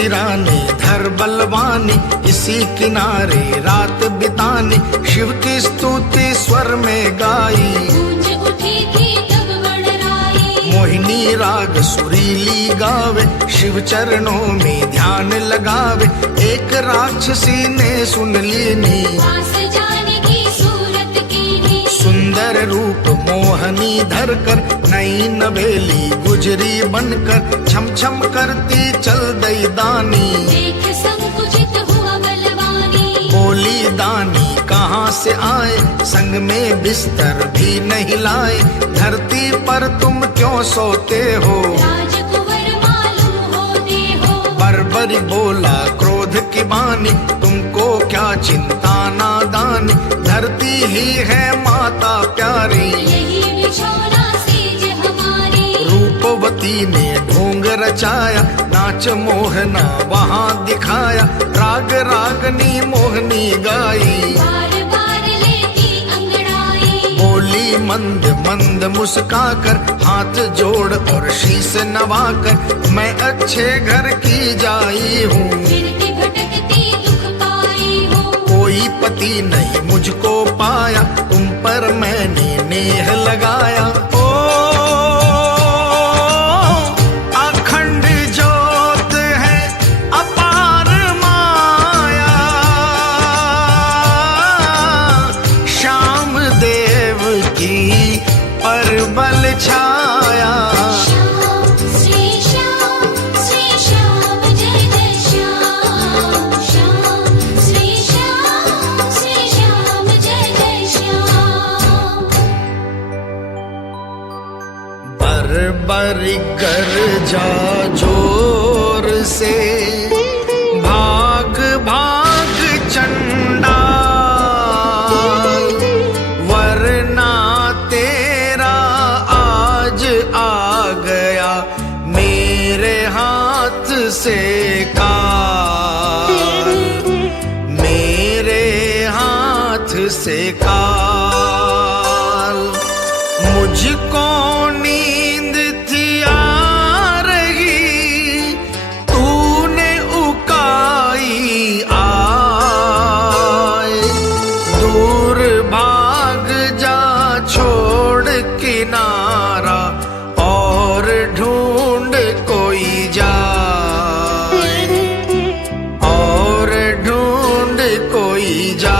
सिराने धर बलवानी, इसी किनारे रात बितानी, शिव की स्तुति स्वर में गाई। गूंज उठी थी तब बड़राई, मोहिनी राग सुरीली गावे, शिव चरणों में ध्यान लगावे। एक राक्षसी ने सुन लीनी, पास जाने की सूरत कीनी। सुंदर रूप मोहनी धरकर, नई नवेली गुजरी बनकर, छम छम करती चल दई दानी। देख संकुचित हुआ बलवानी, बोली दानी कहाँ से आए, संग में बिस्तर भी नहीं लाए। धरती पर तुम क्यों सोते हो, राजकुंवर मालूम होते हो। बर्बरी बोला क्रोध की बानी, तुमको क्या चिंता नादानी। धरती ही है माता प्यारी, यही बिछौना सीज हमारी। रूपवती ने ढोंग रचाया, नाच मोहना वहाँ दिखाया। राग रागनी मोहनी गाई, बार बार लेती अंगड़ाई। बोली मंद मंद मुस्काकर, हाथ जोड़ और शीश नवाकर। मैं अच्छे घर की जाई हूँ, फिरती भटकती दुख पाई हूँ। कोई पति नहीं मुझको पाया, तुम पर मैंने नेह लगाया। ओ अखंड ज्योत है अपार माया, श्याम देव की परबल छाया। श्याम श्री श्याम जय जय श्याम। श्याम श्री श्याम जय जय श्याम। बर्बरी गरजा जोर से, भाग भाग चंडाल, वरना तेरा आज आ गया मेरे हाथ से काल, मेरे हाथ से काल। मुझको नींद थी आ रही, तूने उकाई आए। दूर भाग जा छोड़ किनारा, और ढूंढ कोई जाए, और ढूंढ कोई जाए।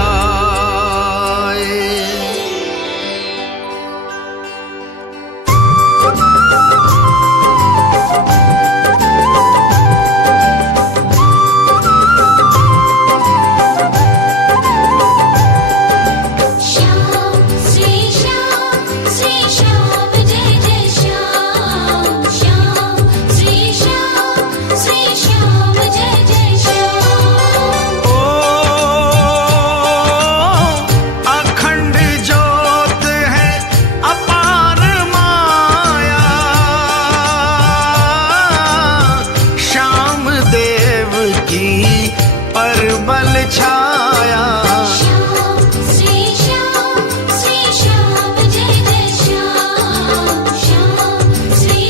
श्याम श्री श्याम जय जय श्याम। श्याम श्री श्याम जय जय श्याम। ओ अखंड ज्योत है अपार माया, श्याम देव की परबल छाया। श्याम श्री श्याम जय जय श्याम। श्याम श्री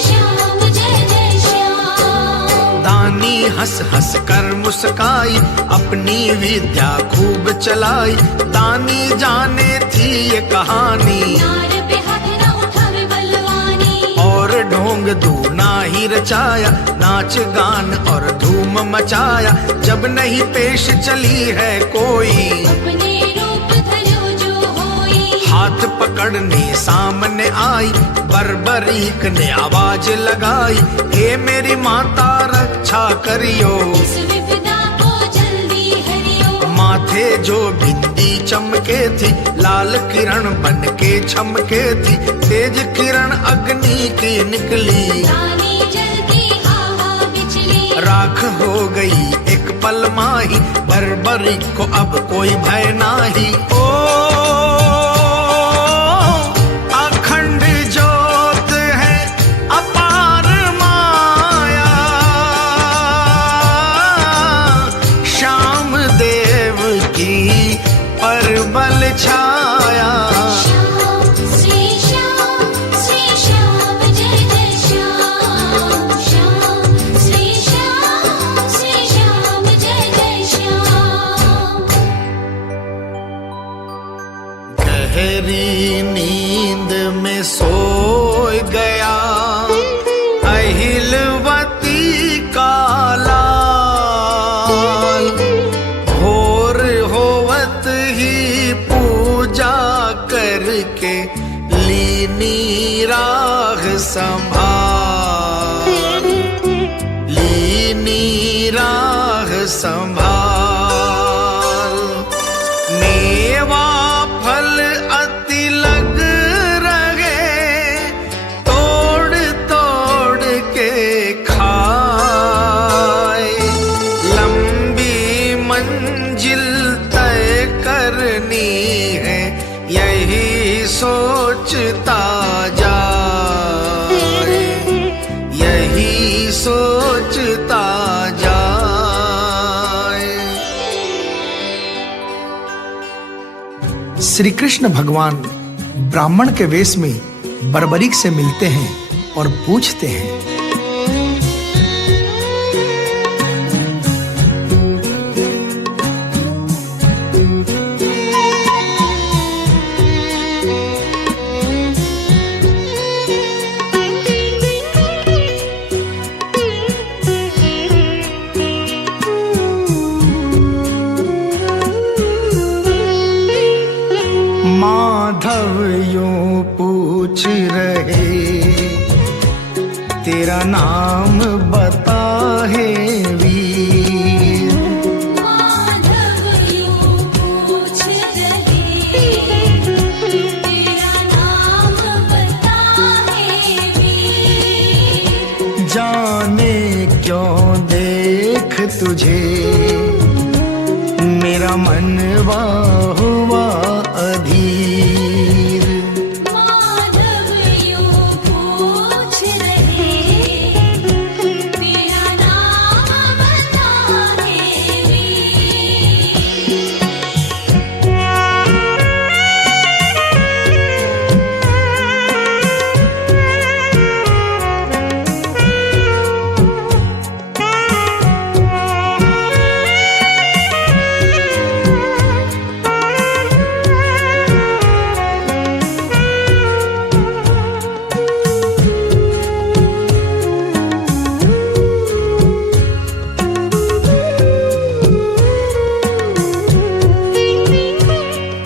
श्याम जय जय श्याम। दानी हंस हंस कर मुस्काई, अपनी विद्या खूब चलाई। दानी जाने थी ये कहानी, नार पे हाथ न उठावे बलवानी। और ढोंग दूना ही रचाया। नाच गान और धूम मचाया, जब नहीं पेश चली है कोई। अपने रूप धरो जो होई, हाथ पकड़ने सामने आई, बर्बरीक ने आवाज लगाई। हे मेरी माता रक्षा करियो, इस विपदा को जल्दी हरियो। माथे जो बिंदी चमके थी, लाल किरण बन के छमके थी। तेज किरण अग्नि की निकली, रानी जलती हवा बिचली। राख हो गई एक पल माही, बर्बरीक को अब कोई भय नाही। ओ अखंड ज्योत है अपार माया, श्याम देव की परबल छाया। श्याम श्री श्याम जय जय श्याम। श्याम श्री नींद में सोए गया अहिलवती का लाल। भोर होवत ही पूजा करके लीनी राह संभाल, लीनी राह संभाल। मेवा फल अति लग रहे तोड़ तोड़ के खाए। लंबी मंजिल तय करनी है यही सोचता जाए, यही सोचता जाए। श्री कृष्ण भगवान ब्राह्मण के वेश में बर्बरीक से मिलते हैं और पूछते हैं, माधव यूं पूछ रहे तेरा नाम बता है वीर। माधव यूं पूछ रहे तेरा नाम बता है वीर। जाने क्यों देख तुझे मेरा मनवा हुआ अधीर। माधव यूं पूछ रहे तेरा नाम बता है वीर।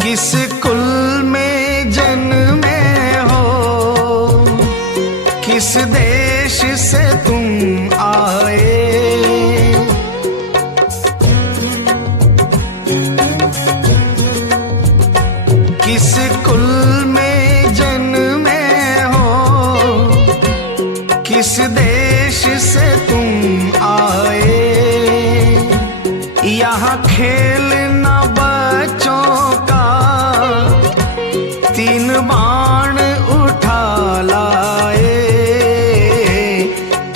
किस कुल में जन्मे हो, किस देश से तुम आए। किस कुल में जन्मे हो, किस देश से तुम आए। यहाँ खेलना बच्चों का तीन बाण उठा लाए।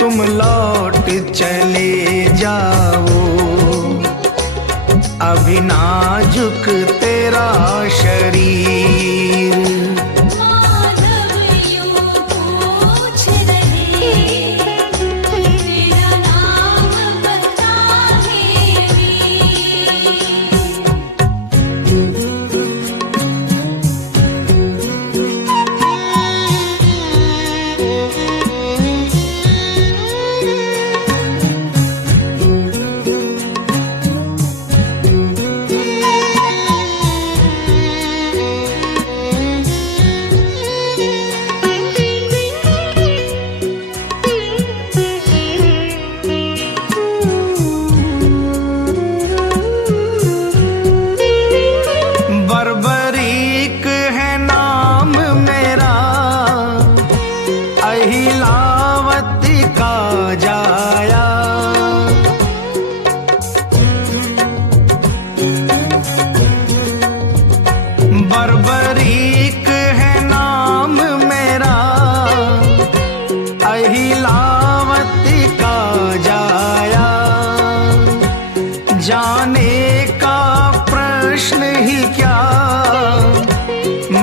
तुम लौट चले जाओ अभी नाजुक तेरा शरीर। माधव यूं पूछ रहे तेरा नाम बता है बर्बरीक है नाम मेरा अहिलावती का जाया। बर्बरीक है नाम मेरा अहिलावती का जाया। जाने का प्रश्न ही क्या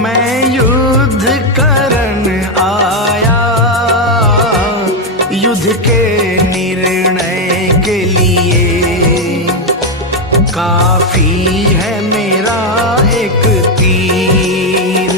मैं युद्ध करन आया। युद्ध के निर्णय के लिए काफी है मेरा एक तीर।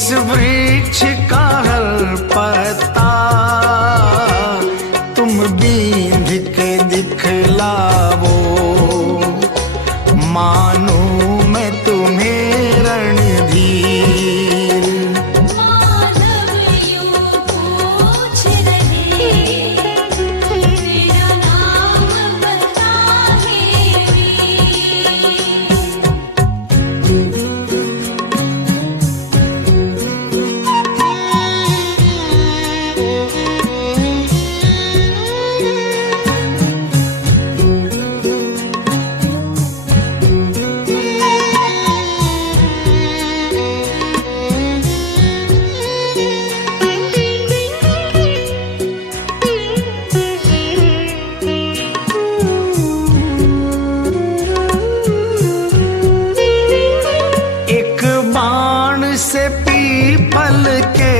इस वृक्ष का हर पत्ता तुम बींध के दिखलावो, मानो मैं तुम्हें रणधीर। माधव यूं पूछ रहे, तेरा नाम बता हे वीर। एक बाण से पीपल के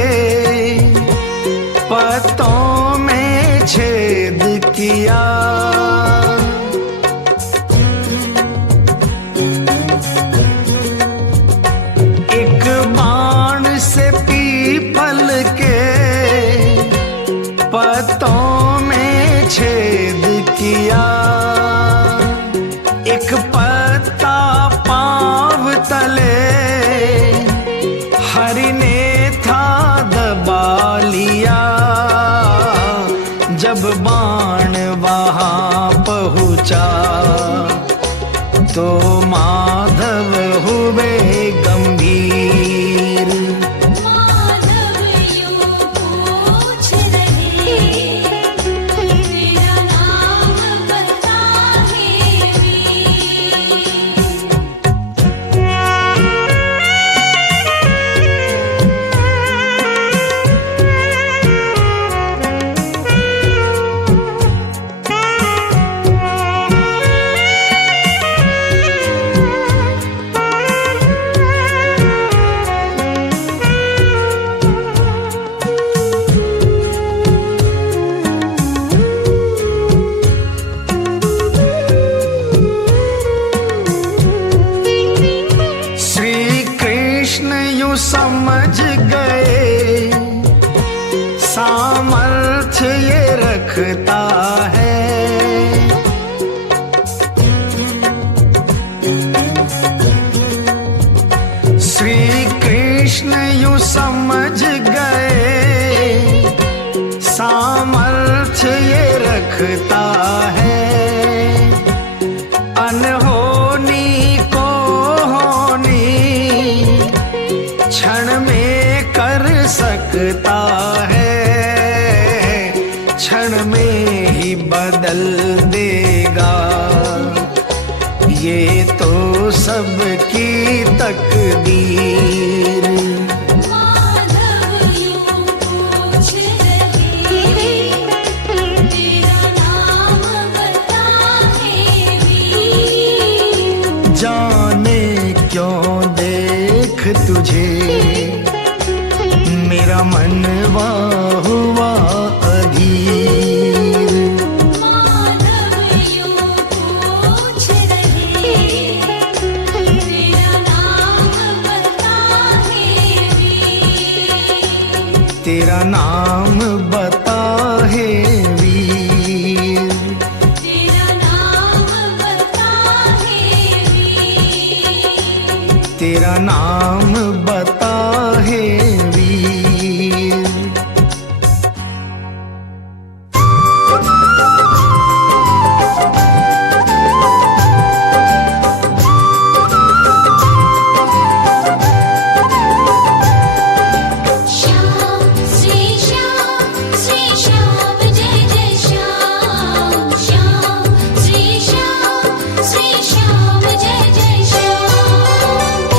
पत्तों में छेद किया, एक बाण से पीपल के पत्तों में छेद किया। एक पत्ता पांव तले हरि ने था दबा लिया, जब बाण वहां पहुंचा तो माधव हुए गंभीर। माधव यूं पूछ रहे, तेरा नाम बता हे वीर। श्री कृष्ण यूं समझ गए, सामर्थ्य ये रखता है। श्री कृष्ण यूं समझ गए, सामर्थ्य ये रखता है। अनहोनी को होनी क्षण में कर सकता है, क्षण में ही बदल देगा ये तो सबकी तकदीर। माधव यूं पूछ रहे, तेरा नाम बता हे वीर। जाने क्यों देख तुझे मेरा मनवा हुआ अधीर। माधव यूं पूछ रहे, तेरा नाम बता हे वीर। तेरा नाम बता हे वीर। तेरा नाम बता हे वीर। तेरा नाम बता हे वीर। श्याम श्री श्याम जय जय श्याम। श्याम श्री श्याम जय जय श्याम। ओ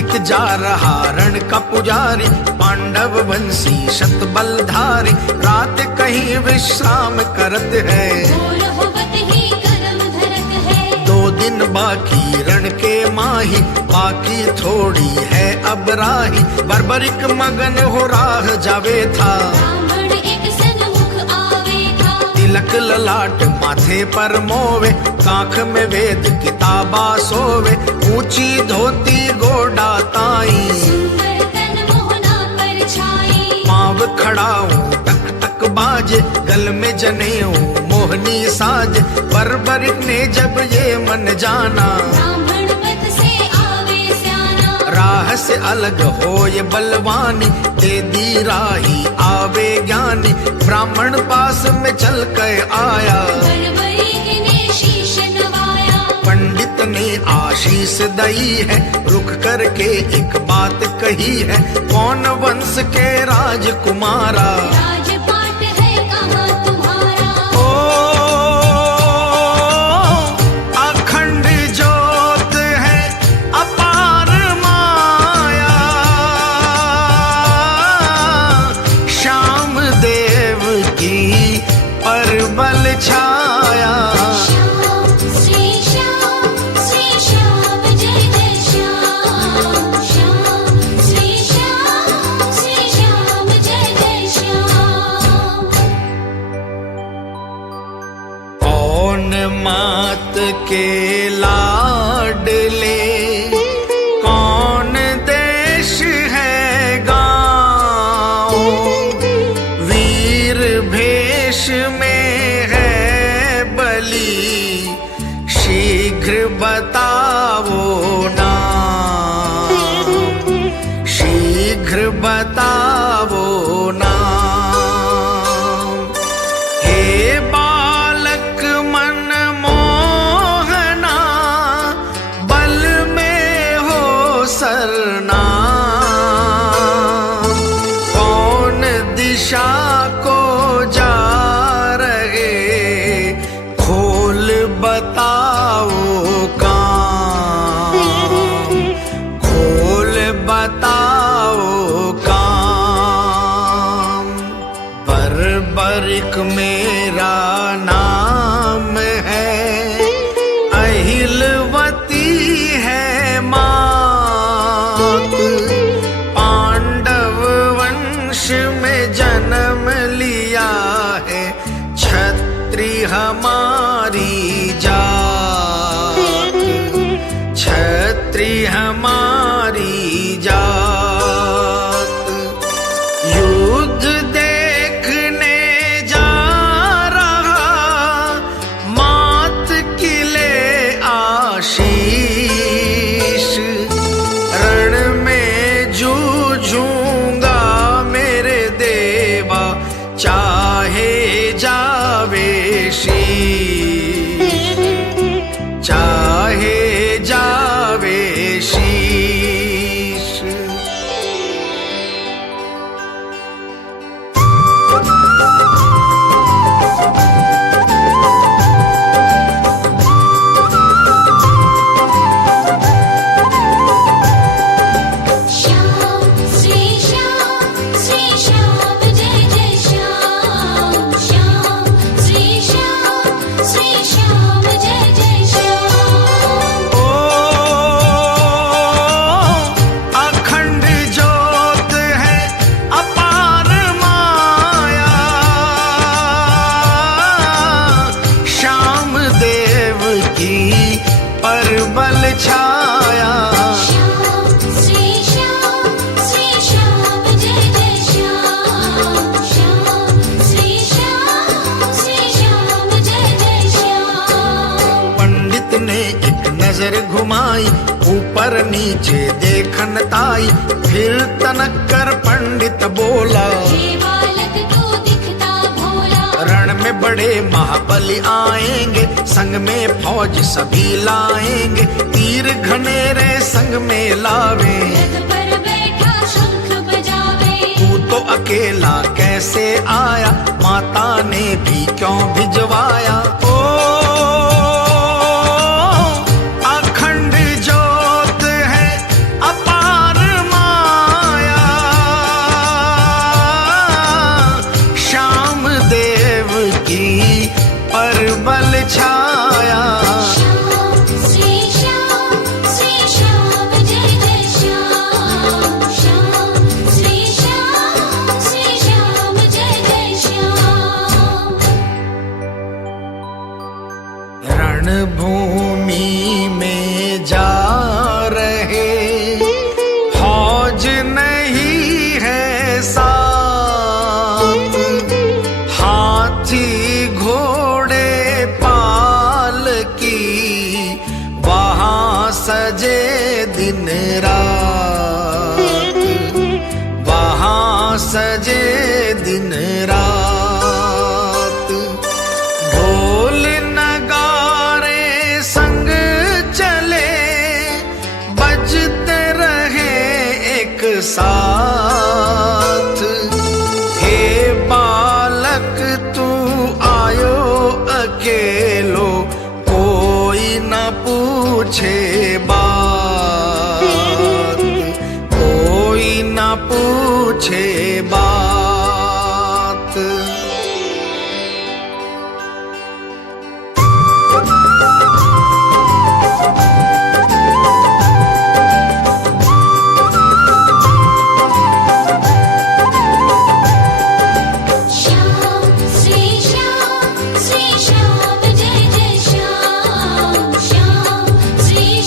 अधिक जा रहा रण का पुजारी, पांडव वंशी शत बलधारी, रात कहीं विश्राम करत है, भोर होवत ही करम धरत है। 2 दिन बाकी रण के माही, बाकी थोड़ी है अब राही, बर्बरिक मगन हो राह जावे था, ब्राह्मण एक सन्मुख आवे था। तिलक ललाट माथे पर मोवे, काख में वेद किताबा सोवे, ऊंची धोती गोडा ताई, सुंदर तन मोहना पर छाई। पाँव खड़ाऊं टक टक बाजे, गल में जनेऊ मोहनी साज, बर्बरिक ने जब ये मन जाना, ब्राह्मण पथ से आवे स्याना। राह से अलग हो ये बलवानी, दे दी राही आवे ज्ञानी, ब्राह्मण पास में चल के आया, बर्बरीक ने शीश नवाया। पंडित ने आशीष दई है, रुक करके एक बात कही है, कौन वंश के राजकुमारा, राजपाट है कहाँ तुम्हारा। ओ अखंड ज्योत है अपार माया, श्याम देव की परबल छाया, श्याम श्री श्याम जय जय श्याम। श्याम श्री श्याम जय जय श्याम। कौन मात के लाडले, कौन देश है गाँव, वीर भेष में है बलि, शीघ्र बताओ नाम, शीघ्र बताओ नाम। हे बालक मन मोहना, बल में हो सरना, कौन दिशा को जा रहे, खोल बताओ काम, खोल बताओ काम। बर्बरिक मेरा नाम है, अहिलवती है मात, पांडव वंश में जन्म लिया है, क्षत्रिय हमारी जात, क्षत्रिय हमारी जात। युद्ध देखने जा रहा, मात किले आशीष, रण में जूझूंगा मेरे देवा, चाहे जावे शीश, चाहे जावे शीश। श्याम श्री श्याम जय जय श्याम। श्याम श्री श्याम जय जय श्याम। ओ अखंड ज्योत है अपार माया, श्याम देव की परबल छाया, श्याम श्री श्याम जय जय श्याम। श्याम श्री श्याम जय जय श्याम। पंडित ने एक नजर घुमाई, ऊपर नीचे देखन ताई, फिर तनक कर पंडित बोला, हे बालक तू दिखता भोला, रण में बड़े महाबली आएंगे, संग में फौज सभी लाएंगे, तीर घनेरे संग में लावे, रथ पर बैठा शंख बजावे। तू तो अकेला कैसे आया, माता ने भी क्यों भिजवाया। ओ अखंड ज्योत है अपार श्याम श्री श्याम जय जय श्याम श्याम श्री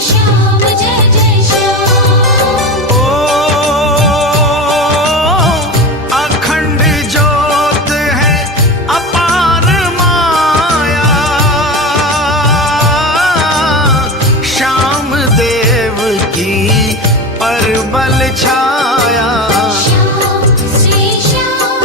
श्याम जय जय श्याम ओ अखंड ज्योत है अपार माया, श्याम देव की परबल छाया। श्याम श्री श्याम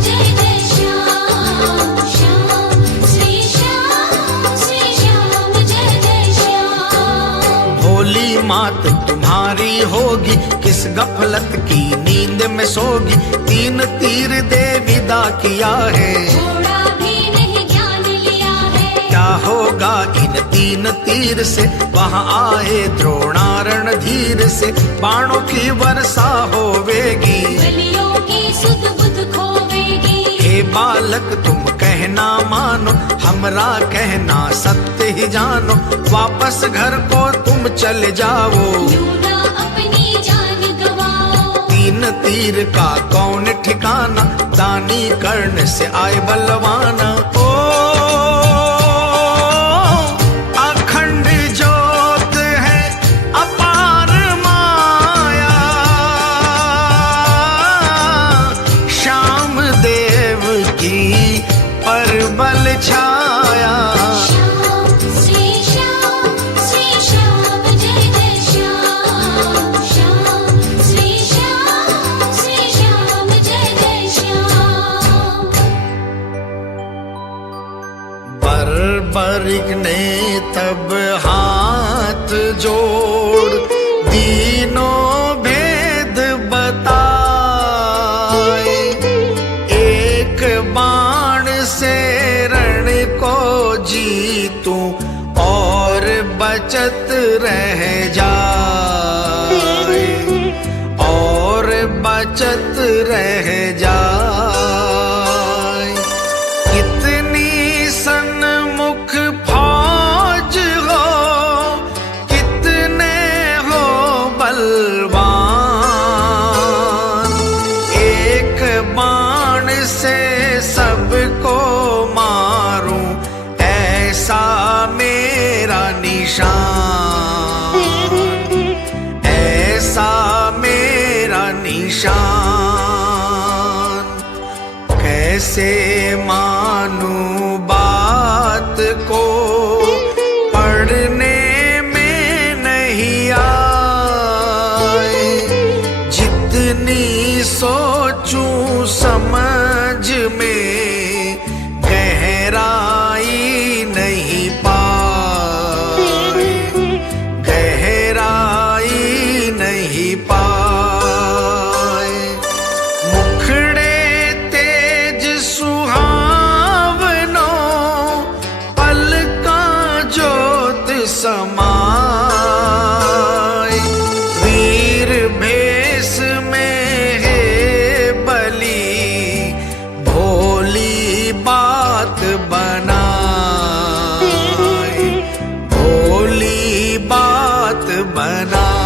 जय जय श्याम श्याम श्री श्याम जय जय श्याम भोली मात तुम्हारी होगी, किस गफलत की नींद में सोगी। तीन तीर दे विदा किया है, थोड़ा भी नहीं ज्ञान लिया है। क्या होगा इन तीन तीर से। वहाँ आए द्रोणारण धीर से, बाणों की वर्षा होवेगी। बलियों की सुध बुध खोवेगी। हे बालक तुम कहना मानो, हमरा कहना सत्य ही जानो। वापस घर को तुम चले जाओ, यूं ना अपनी जान गवाओ। तीन तीर का कौन ठिकाना, दानी कर्ण से आए बलवाना। ओ अखंड ज्योत है अपार माया, श्याम देव की परबल छाया। श्याम श्री श्याम जय जय श्याम श्याम श्री श्याम जय जय श्याम बर्बरिक ने तब हाथ जोड़, दीनों भेद बताए। एक बाण से रण को जीतूं और बचत रह जाए, और बचत रह जाए। कितनी सन्मुख फौज हो, कितने हो बलवान। एक बाण से सबको मारूं, ऐसा मेरा निशान, ऐसा मेरा निशान। कैसे मानूं बात को, पढ़ने में नहीं आए। जितनी सोचूं समझ में गहराई नहीं पाए, गहराई नहीं पाए। मुखड़े तेज सुहावनो, पलकां ज्योत समाए। वीर भेष में है बलि, भोली बात बनाए, भोली बात बनाए।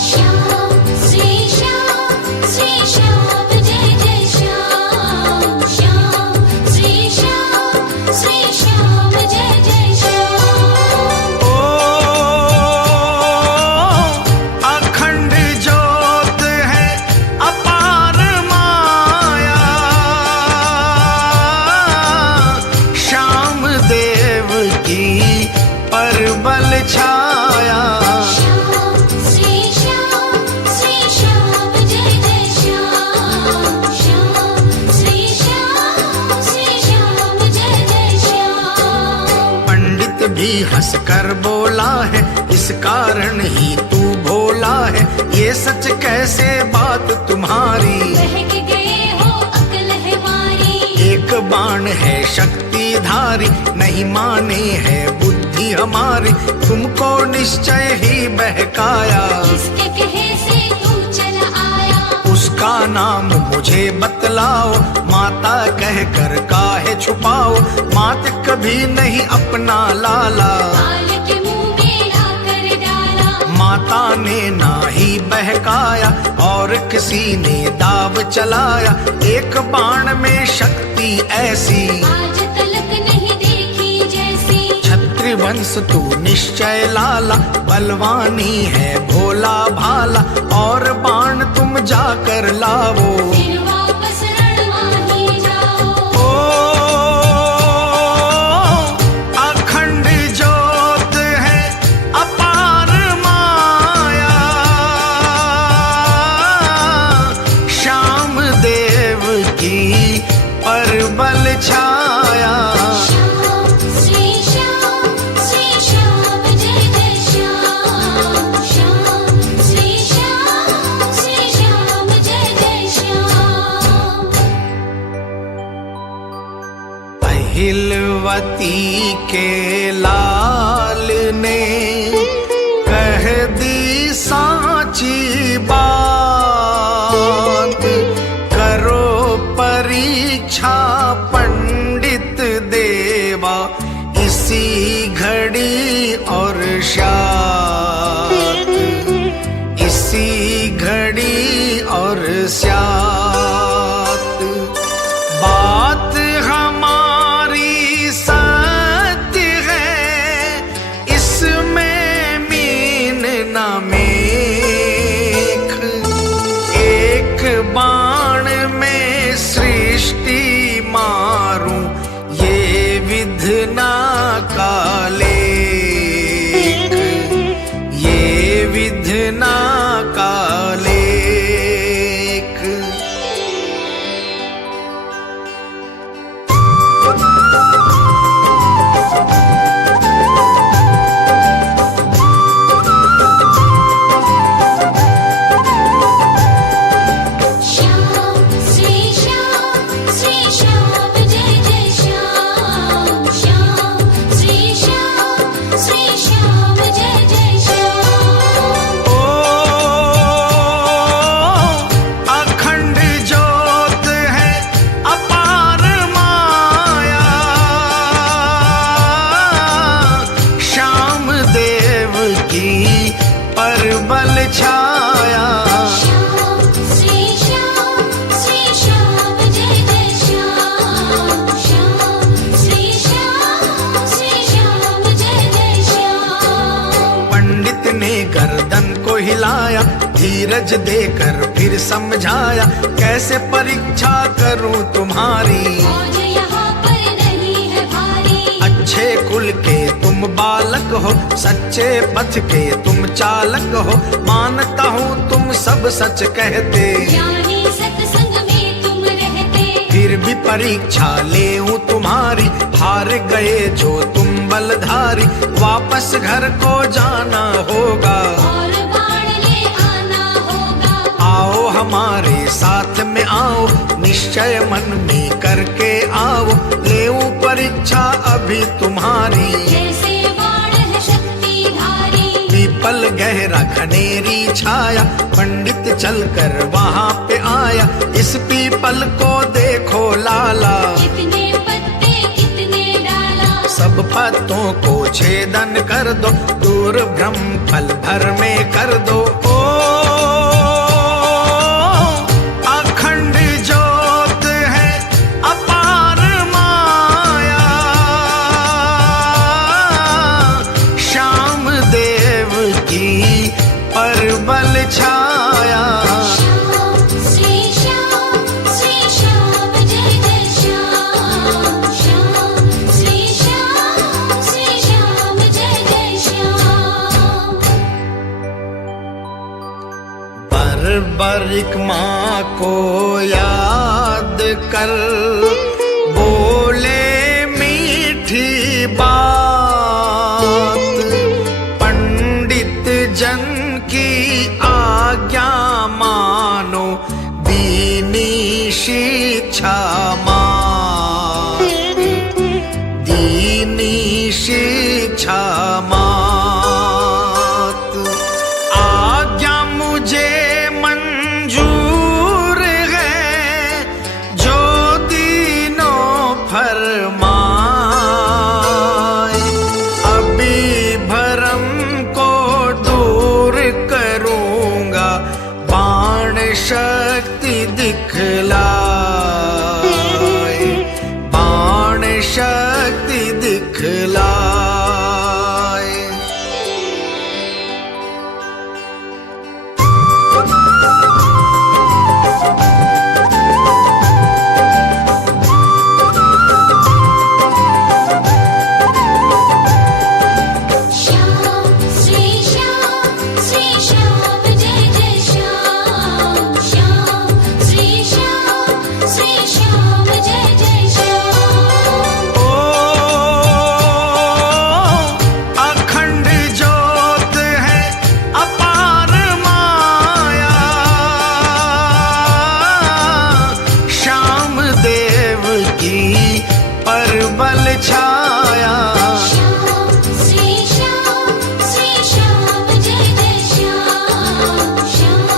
श्याम श्री श्याम जय जय श्याम श्याम श्री श्याम जय जय श्याम ओ अखंड ज्योत है अपार माया, श्याम देव की परबल छाया। श्याम श्री श्याम जय जय श्याम श्याम श्री श्याम जय जय श्याम पंडित भी हंस कर बोला है, इस कारण ही तू भोला बोला है, ये सच कैसे बात तुम्हारी। बहक गए हो अक्ल हमारी। एक बाण है शक्तिधारी, नहीं माने है बुद्धि हमारी। तुमको निश्चय ही बहकाया, किसके कहे से तू चला आया। उसका नाम मुझे बतलाओ, माता कहकर काहे छुपाओ। मात कभी नहीं अपना लाला, काल के मुंह में ला कर डाला। माता ने ना ही बहकाया और किसी ने दाव चलाया। एक बाण में शक्ति ऐसी, आज तलक नहीं देखी जैसी। क्षत्रिय वंश तू निश्चय लाला, बलवानी है भोला भाला। और बाण तुम जाकर लावो, फिर वापस रणवाही जाओ। ओ अखंड ज्योत है अपार माया, श्याम देव की परबल छाया। श्याम श्री श्याम जय जय श्याम। श्याम श्री श्याम जय जय श्याम। अहिलवती के लाल ने कह दी साची बात। करो परीक्षा पंडित देवा, इसी घड़ी और श्यात, इसी घड़ी और श्यात। बात हमारी सत्य है, इसमें मीन न मेख। एक बाण में सृष्टि मारूं, ये विधना का लेख, ये विधना का लेख। श्याम श्री श्याम जय जय श्याम। श्याम श्री श्याम जय जय श्याम। ओ अखंड ज्योत है अपार माया, श्याम देव की परबल छाया। श्याम श्री श्याम जय जय श्याम। श्याम श्री श्याम जय जय श्याम। पंडित ने गर्दन को हिलाया, धीरज देकर फिर समझाया। कैसे परीक्षा करूं तुम्हारी, मौज यहाँ पर नहीं है भारी। अच्छे कुल के तुम बालक हो, सच्चे पथ के तुम चालक हो। मानता हूँ तुम सब सच कहते, ज्ञानी सत्संग में तुम रहते। फिर भी परीक्षा लेऊं तुम्हारी। हार गए जो तुम बलधारी, वापस घर को जाना होगा। और बाण ले आना होगा। आओ हमारे साथ में आओ, निश्चय मन में करके आओ। लेऊं परीक्षा अभी तुम्हारी, जैसे बाण है शक्तिधारी। पीपल गहरा घनेरी छाया। पंडित चलकर वहाँ पे आया, इस पीपल को देखो लाला। कितने पत्ते कितने डाला, सब पत्तों को छेदन कर दो, दूर ब्रह्म फल भर में कर दो। ओ अखंड ज्योत है अपार माया, श्याम देव की परबल छाया। श्याम श्री श्याम जय जय श्याम। श्याम श्री श्याम जय जय श्याम। बर्बरिक माँ को याद कर बोले मीठी बात, पंडित जन की शिक्षा मात, दीनी शिक्षा मात। आज्ञा मुझे मंजूर है जो दीनों फरमाए, अभी भरम को दूर करूंगा, बाण शक्ति दिखलाए, बाण शक्ति दिखलाए। श्याम श्री श्याम जय जय श्याम, श्याम श्री श्याम जय जय श्याम। ओ अखंड ज्योत है अपार माया, श्याम देव की परबल छाया। श्याम श्री श्याम जय जय श्याम, श्याम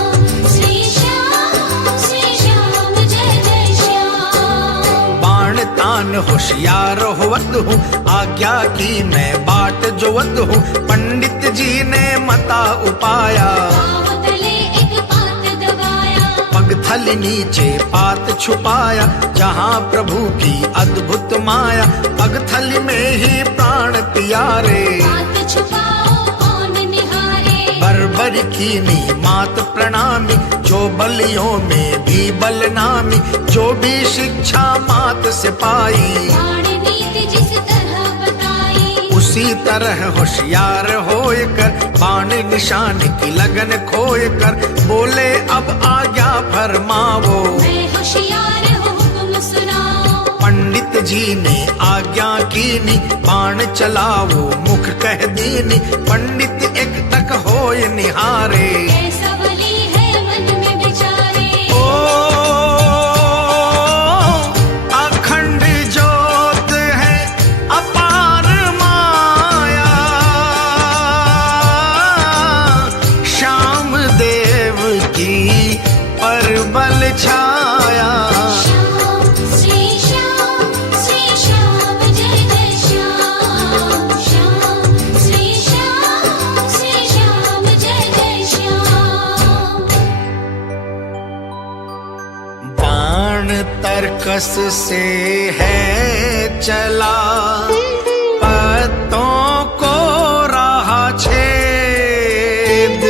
श्री श्याम जय जय श्याम। बाण तान होशियार होवत हूँ, आज्ञा की मैं बाट जोवत हूँ, पंडित जी ने मता उपाया। पावतले एक पात दबाया, पग थल नीचे पात छुपाया, जहाँ प्रभु की अद्भुत माया, पग थल में ही प्राण प्यारे। पात छुपाओ कौन निहारे, बर्बर कीनी मात प्रणामी, जो बलियों में भी बलनामी, जो भी शिक्षा मात से पाई, बाण नीति जिस तरह बताई, उसी तरह होशियार होय कर, बाण निशान की लगन खोय कर, बोले अब आज्ञा फरमावो। मैं होशियार हूँ हुक्म सुनाओ। पंडित जी ने आज्ञा कीनी, बाण चलावो मुख कह दीनी, पंडित एक तक होय निहारे। ऐसा बली है मन में विचारे, ओ अखंड ज्योत है अपार माया, श्याम देव की परबल छाया। श्याम श्री श्याम जय जय श्याम, श्याम श्री श्याम जय जय श्याम। बाण तरकस से है चला, पत्तों को रहा छेद,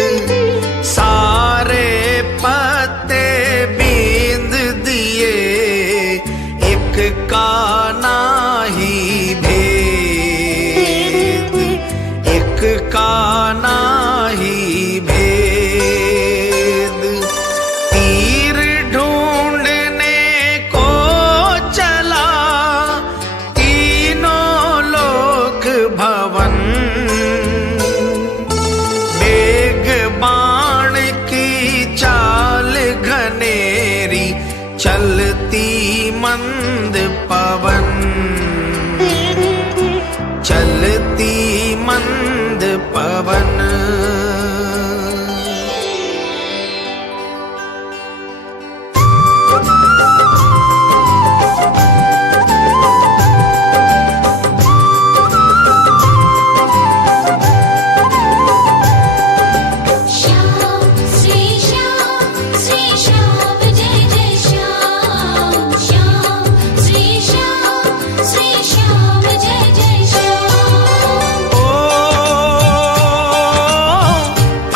सारे पत्ते बींद दिए, एक का नाही भेद, एक का नाही भेद। तीर ढूंढने को चला, तीनों लोक भवन, बेग बाण की चाल घनेरी, चलती मंद पवन, चलती मंद पवन। श्याम श्री श्याम जय जय श्याम, श्याम श्री श्याम जय जय श्याम। ओ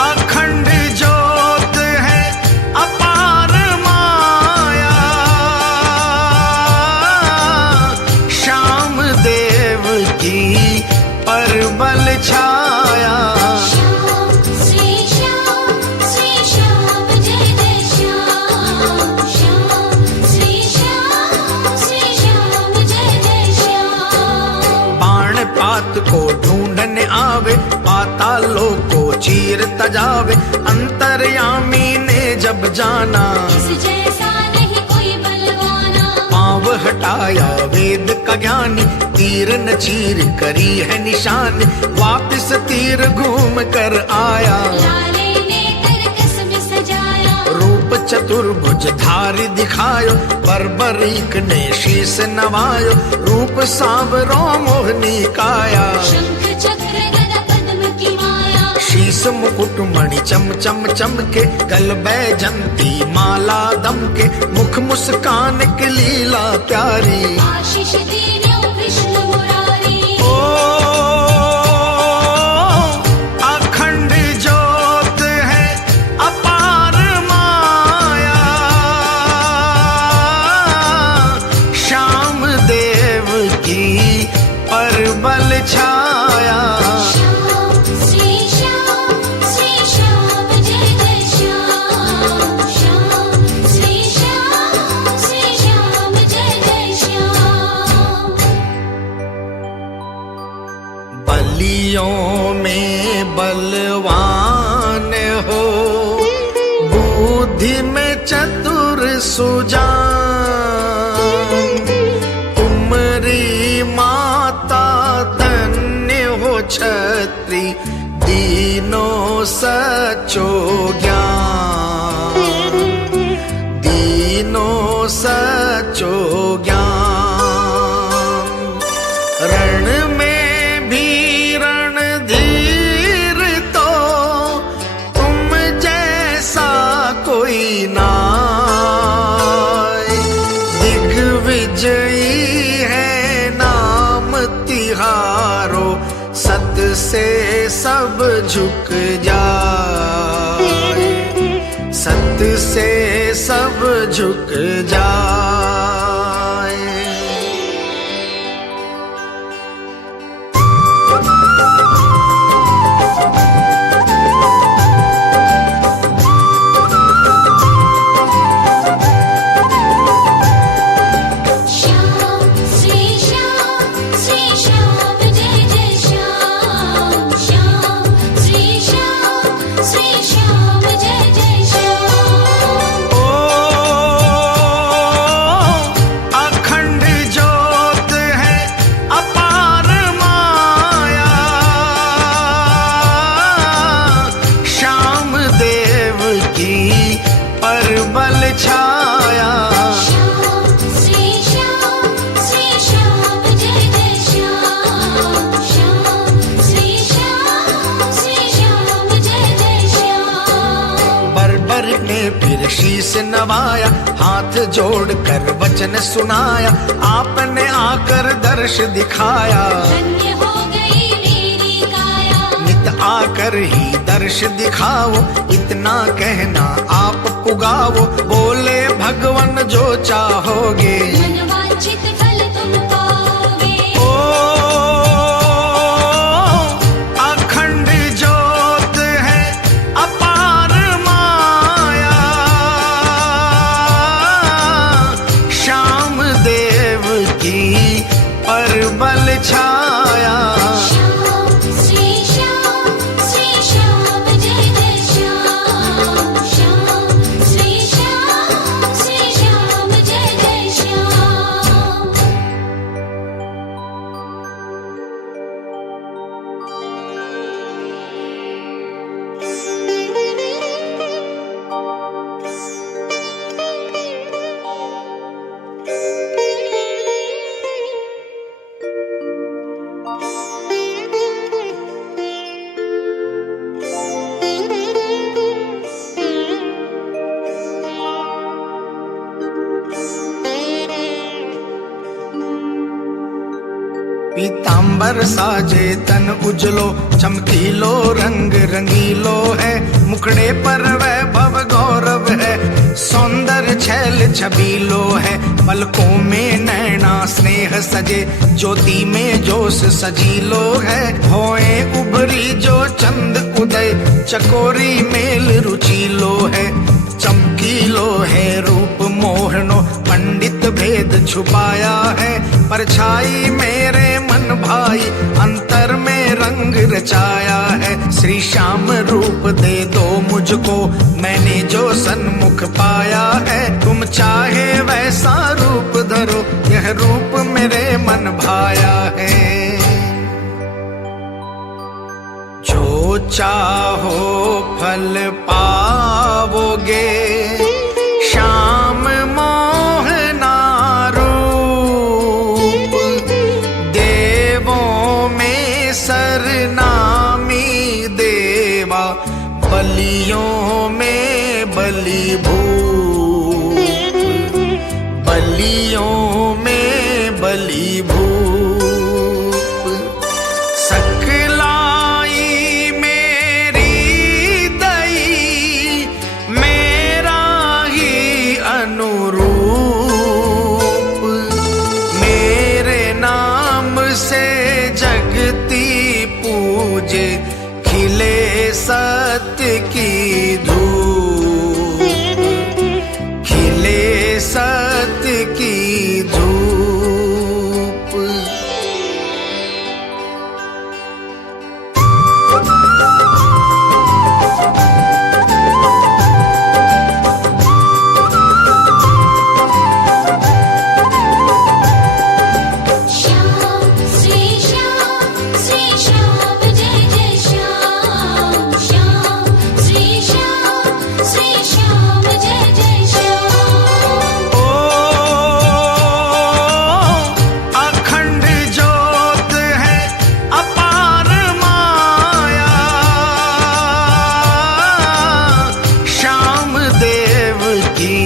अखंड ज्योत है अपार माया, श्याम देव की परबल छाया। श्याम श्री श्याम जय जय श्याम, श्याम श्री श्याम जय जय श्याम। बाण पात को ढूंढने आवे, पातालों को चीर तजावे, अंतर्यामी ने जब जाना, इस जैसा नहीं कोई बलवान, आया वेद का ज्ञानी, तीर न चीर करी है निशान, वापिस तीर घूम कर आया। लाले ने तरकस में सजाया, रूप चतुर्भुज धारी दिखायो, बर्बरीक ने शीस नवायो, रूप सांवरो मोहनी काया। शंख चक्र गदा पद्म की माया, शीस मुकुट मणि चम चम चमके, गल बैजंती माला दमके, मुख मुस्कान की लीला प्यारी। आशीष दीन्यो कृष्ण मुरारी। ओ अखंड ज्योत है अपार माया, श्याम देव की परबल छाया। श्याम श्री श्याम जय जय श्याम, श्याम श्री श्याम जय जय श्याम। बलियों में बलवान हो, बुद्धि में चतुर सुजान, तुमरी माता धन्य हो छत्री, दीनों सचो ज्ञान, दीनों सचो ज्ञान। रण में भी रणधीर तो तुम जैसा कोई नाय, दिग्विजयी है नाम तिहारो, सत से सब झुक जाए, सत से सब झुक जाए। श्याम श्री श्याम जय जय श्याम, श्याम श्री श्याम जय जय श्याम। ओ अखंड ज्योत है अपार माया, श्याम देव की परबल छाया। श्याम श्री श्याम जय जय श्याम, श्याम श्री श्याम जय जय श्याम। बर्बर ने फिर शीस नवाया, हाथ जोड़ कर वचन सुनाया, आपने आकर दर्श दिखाया। धन्य हो गई मेरी काया, नित आकर ही दर्श दिखाओ, इतना कहना आप पुगाओ, बोले भगवन जो चाहोगे। मनवांछित फल तुम पाओगे। ओ अखंड ज्योत है अपार माया, श्याम देव की परबल छाया। श्याम श्री श्याम जय जय श्याम, श्याम श्री श्याम जय जय श्याम। पीतांबर साजे तन उजलो, चमकीलो रंग रंगीलो है, मुखड़े पर वैभव गौरव है, सौंदर्य छैल छबीलो है, पलकों में नैना स्नेह सजे, ज्योति में जोश सजीलो है, होए उभरी जो चंद उदय, चकोरी मेल रुचीलो है, चमकीलो है रूप मोहनो, पंडित भेद छुपाया है, परछाई मेरे मन भाई, अंतर में रंग रचाया है, श्री श्याम रूप दे दो मुझको, मैंने जो सन्मुख पाया है, तुम चाहे वैसा रूप धरो, यह रूप मेरे मन भाया है। जो चाहो फल पाओगे, श्याम मोहना रूप। देवों में सरनामी देवा, बलियों में बलि भूप। बलियों में बलि भूप। सकलाई मेरी दई, मेरा ही अनुरूप। मेरे नाम से जगती पूजे, खिले सत्य की धूप। खिले सत्य की धूप। श्याम श्री श्याम जय जय श्याम। श्याम श्री श्याम जय जय श्याम। ओ अखंड ज्योत है अपार माया, श्याम देव की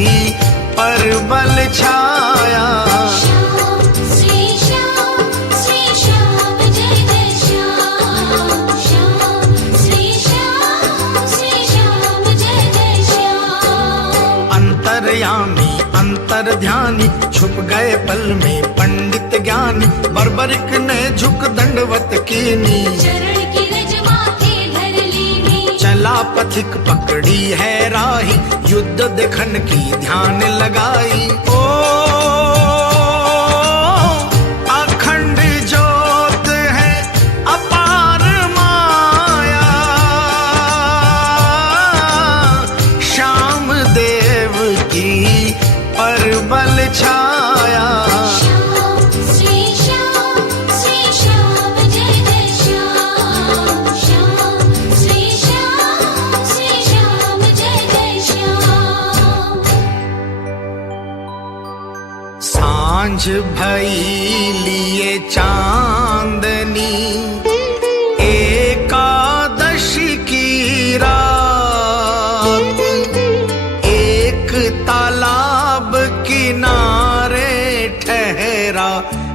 परबल छाया। श्याम श्री श्याम जय जय श्याम। श्याम श्री श्याम जय जय श्याम। अंतर्यामी अंतर्ध्यानी, छुप गए पल में पंडित ज्ञानी। बर्बरिक ने झुक दंडवत कीनी, चरण की रज माथे धर लीनी। चला पथिक पकड़ी है राही, युद्ध देखन की ध्यान लगाई। ओ अखंड ज्योत है अपार माया, श्याम देव की परबल छाया। श्याम श्री श्याम जय जय श्याम। श्याम श्री श्याम जय जय श्याम। सांझ भई लिए चांदनी, एकादशी की रात। एक तालाब किनारे ठहरा,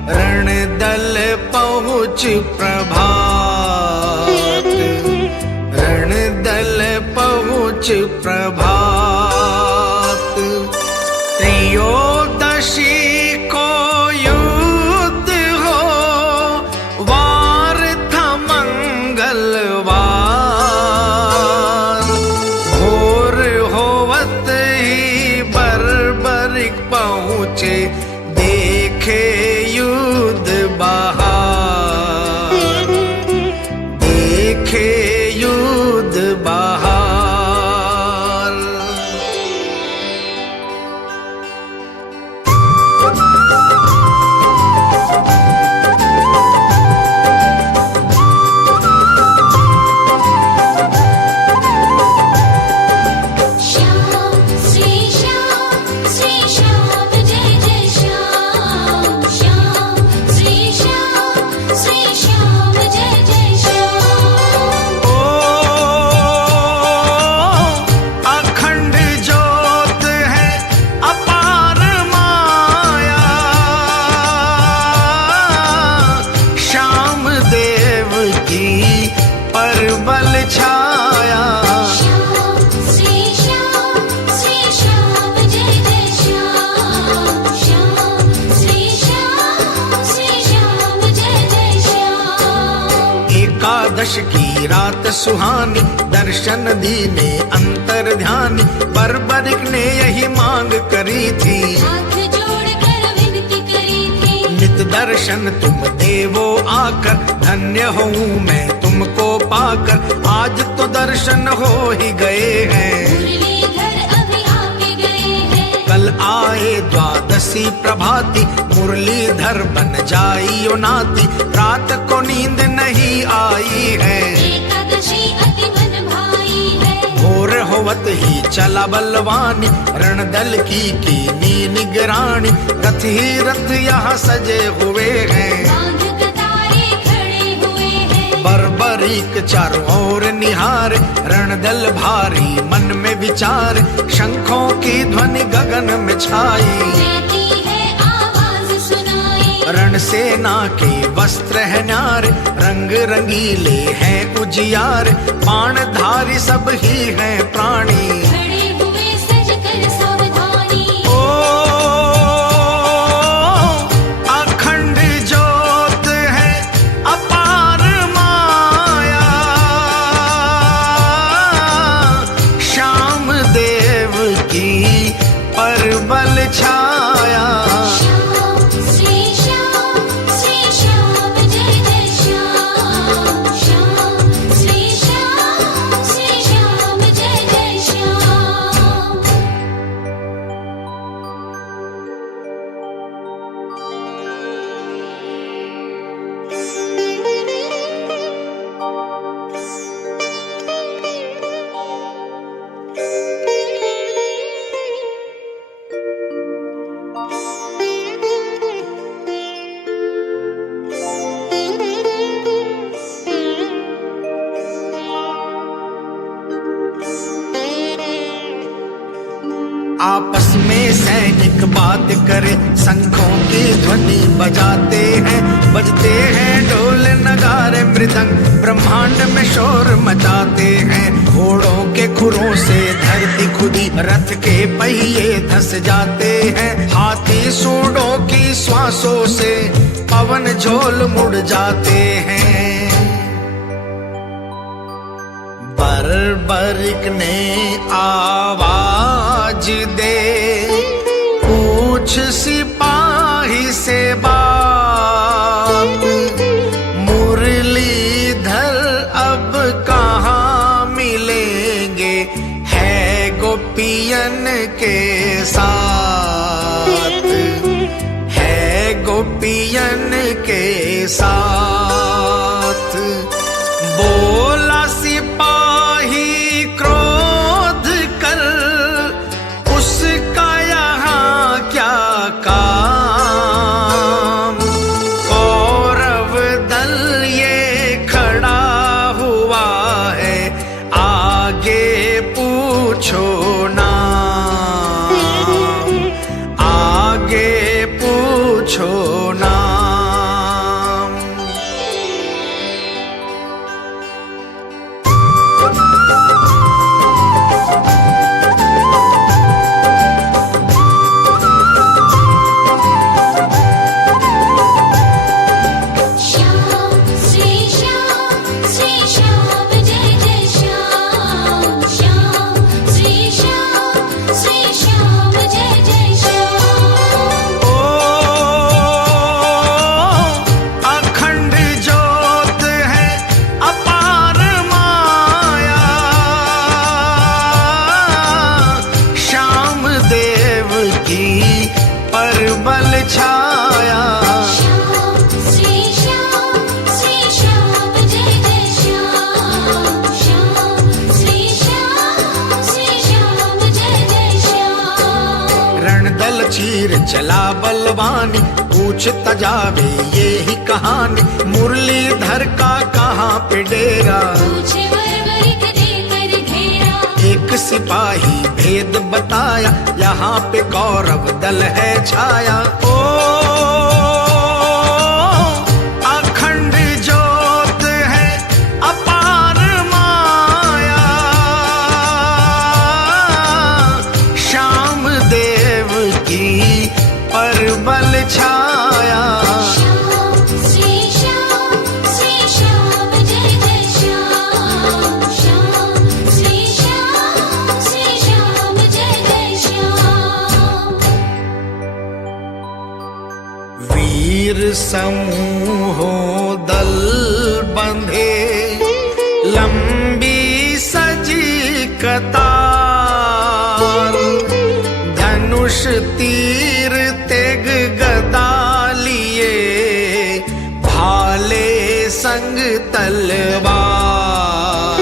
रणदल पहुँच प्रभात। रणदल पहुँच प्रभात। त्रयोदशी को युद्ध हो, वार था मंगलवार। भोर होवत ही बर्बरिक पहुँचे, देखे युद्ध बहार। देखे युद्ध बहार। श्याम श्री श्याम जय जय श्याम। श्याम श्री श्याम जय जय श्याम। ओ अखंड ज्योत है अपार माया, श्याम देव की परबल छाया। श्याम श्री श्याम जय जय श्याम। श्याम श्री श्याम जय जय श्याम। एकादश की रात सुहानी, दर्शन दीने अंतर ध्यानी। बर्बरिक ने यही मांग करी थी, हाथ जोड़कर विनती करी थी। नित दर्शन तुम देवो आकर, धन्य हूँ मैं तुमको पाकर। आज तो दर्शन हो ही गए हैं, मुरलीधर अभी आके गए हैं। कल आए द्वादश द्वादशी प्रभाती मुरलीधर बन जाई ओ नाती। रात को नींद नहीं आई है, एकादशी अति मन भाई है। भोर होवत ही चला बलवानी, रणदल की कीनी निगरानी। रथ ही रथ यहाँ सजे हुए हैं, बांध कतारे खड़े हुए हैं। बर्बरीक चारों ओर निहार, रणदल भारी मन में विचार। शंखों की ध्वनि गगन में छाई, देती है आवाज सुनाई। रण सेना के वस्त्र है न्यारे, रंग रंगीले हैं उजियार। बाणधारी सब ही हैं प्राणी, खड़े हुए सज कर सावधानी। ओ अखंड ज्योत है अपार माया, श्याम देव की परबल छाया। श्याम श्री श्याम जय जय श्याम। श्याम श्री श्याम जय जय श्याम। आपस में सैनिक बात करे, शंखों की ध्वनि बजाते हैं। बजते हैं ढोल नगारे मृदंग, ब्रह्मांड में शोर मचाते हैं। घोड़ों के खुरों से धरती खुदी, रथ के पहिए धस जाते हैं। हाथी सूंडों की श्वासों से पवन झोल मुड़ जाते हैं। बर्बरिक ने आवाज दे, पूछ सिपाही से बात। मुरलीधर अब कहाँ मिलेंगे, है गोपियन के साथ, है गोपियन के साथ। बोला सिपाही क्रोध कर, उसका यहाँ क्या काम। कौरव दल ये खड़ा हुआ है, आगे पूछो नाम, आगे पूछो नाम। परबल छाया। श्याम श्री श्याम जय जय श्याम। श्याम श्री श्याम जय जय श्याम। रणदल चीर चला बलवानी, पूछता जावे ये ही कहानी। मुरलीधर का कहाँ पे डेरा, पूछे बर्बरिक देकर घेरा। एक सिपाही भेद बताया, यहाँ पे कौरव दल है छाया। ओ अखंड ज्योत है अपार माया, श्याम देव की परबल छाया। श्याम श्री श्याम जय जय श्याम। श्याम श्री श्याम जय जय श्याम। वीर समूहों दल बंधे, लंबी सजी कतार। धनुष तीर तलवार,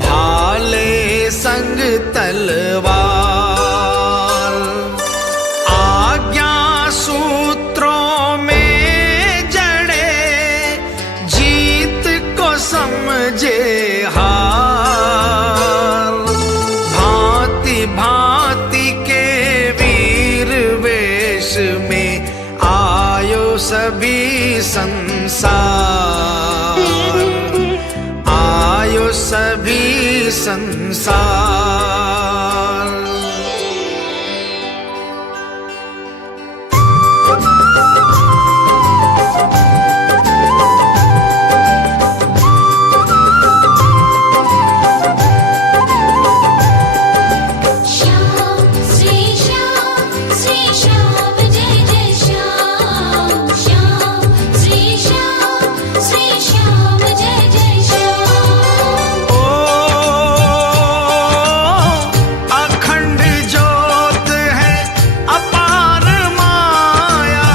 भाले संग तलवार, आज्ञा सूत्रों में जड़े, जीत को समझे हार। भांति भांति के वीर वेश में आयो सभी संसार, आयो सभी संसार। श्याम श्री श्याम जय जय श्याम, श्याम श्री श्याम जय जय श्याम। ओ अखंड ज्योत है अपार माया,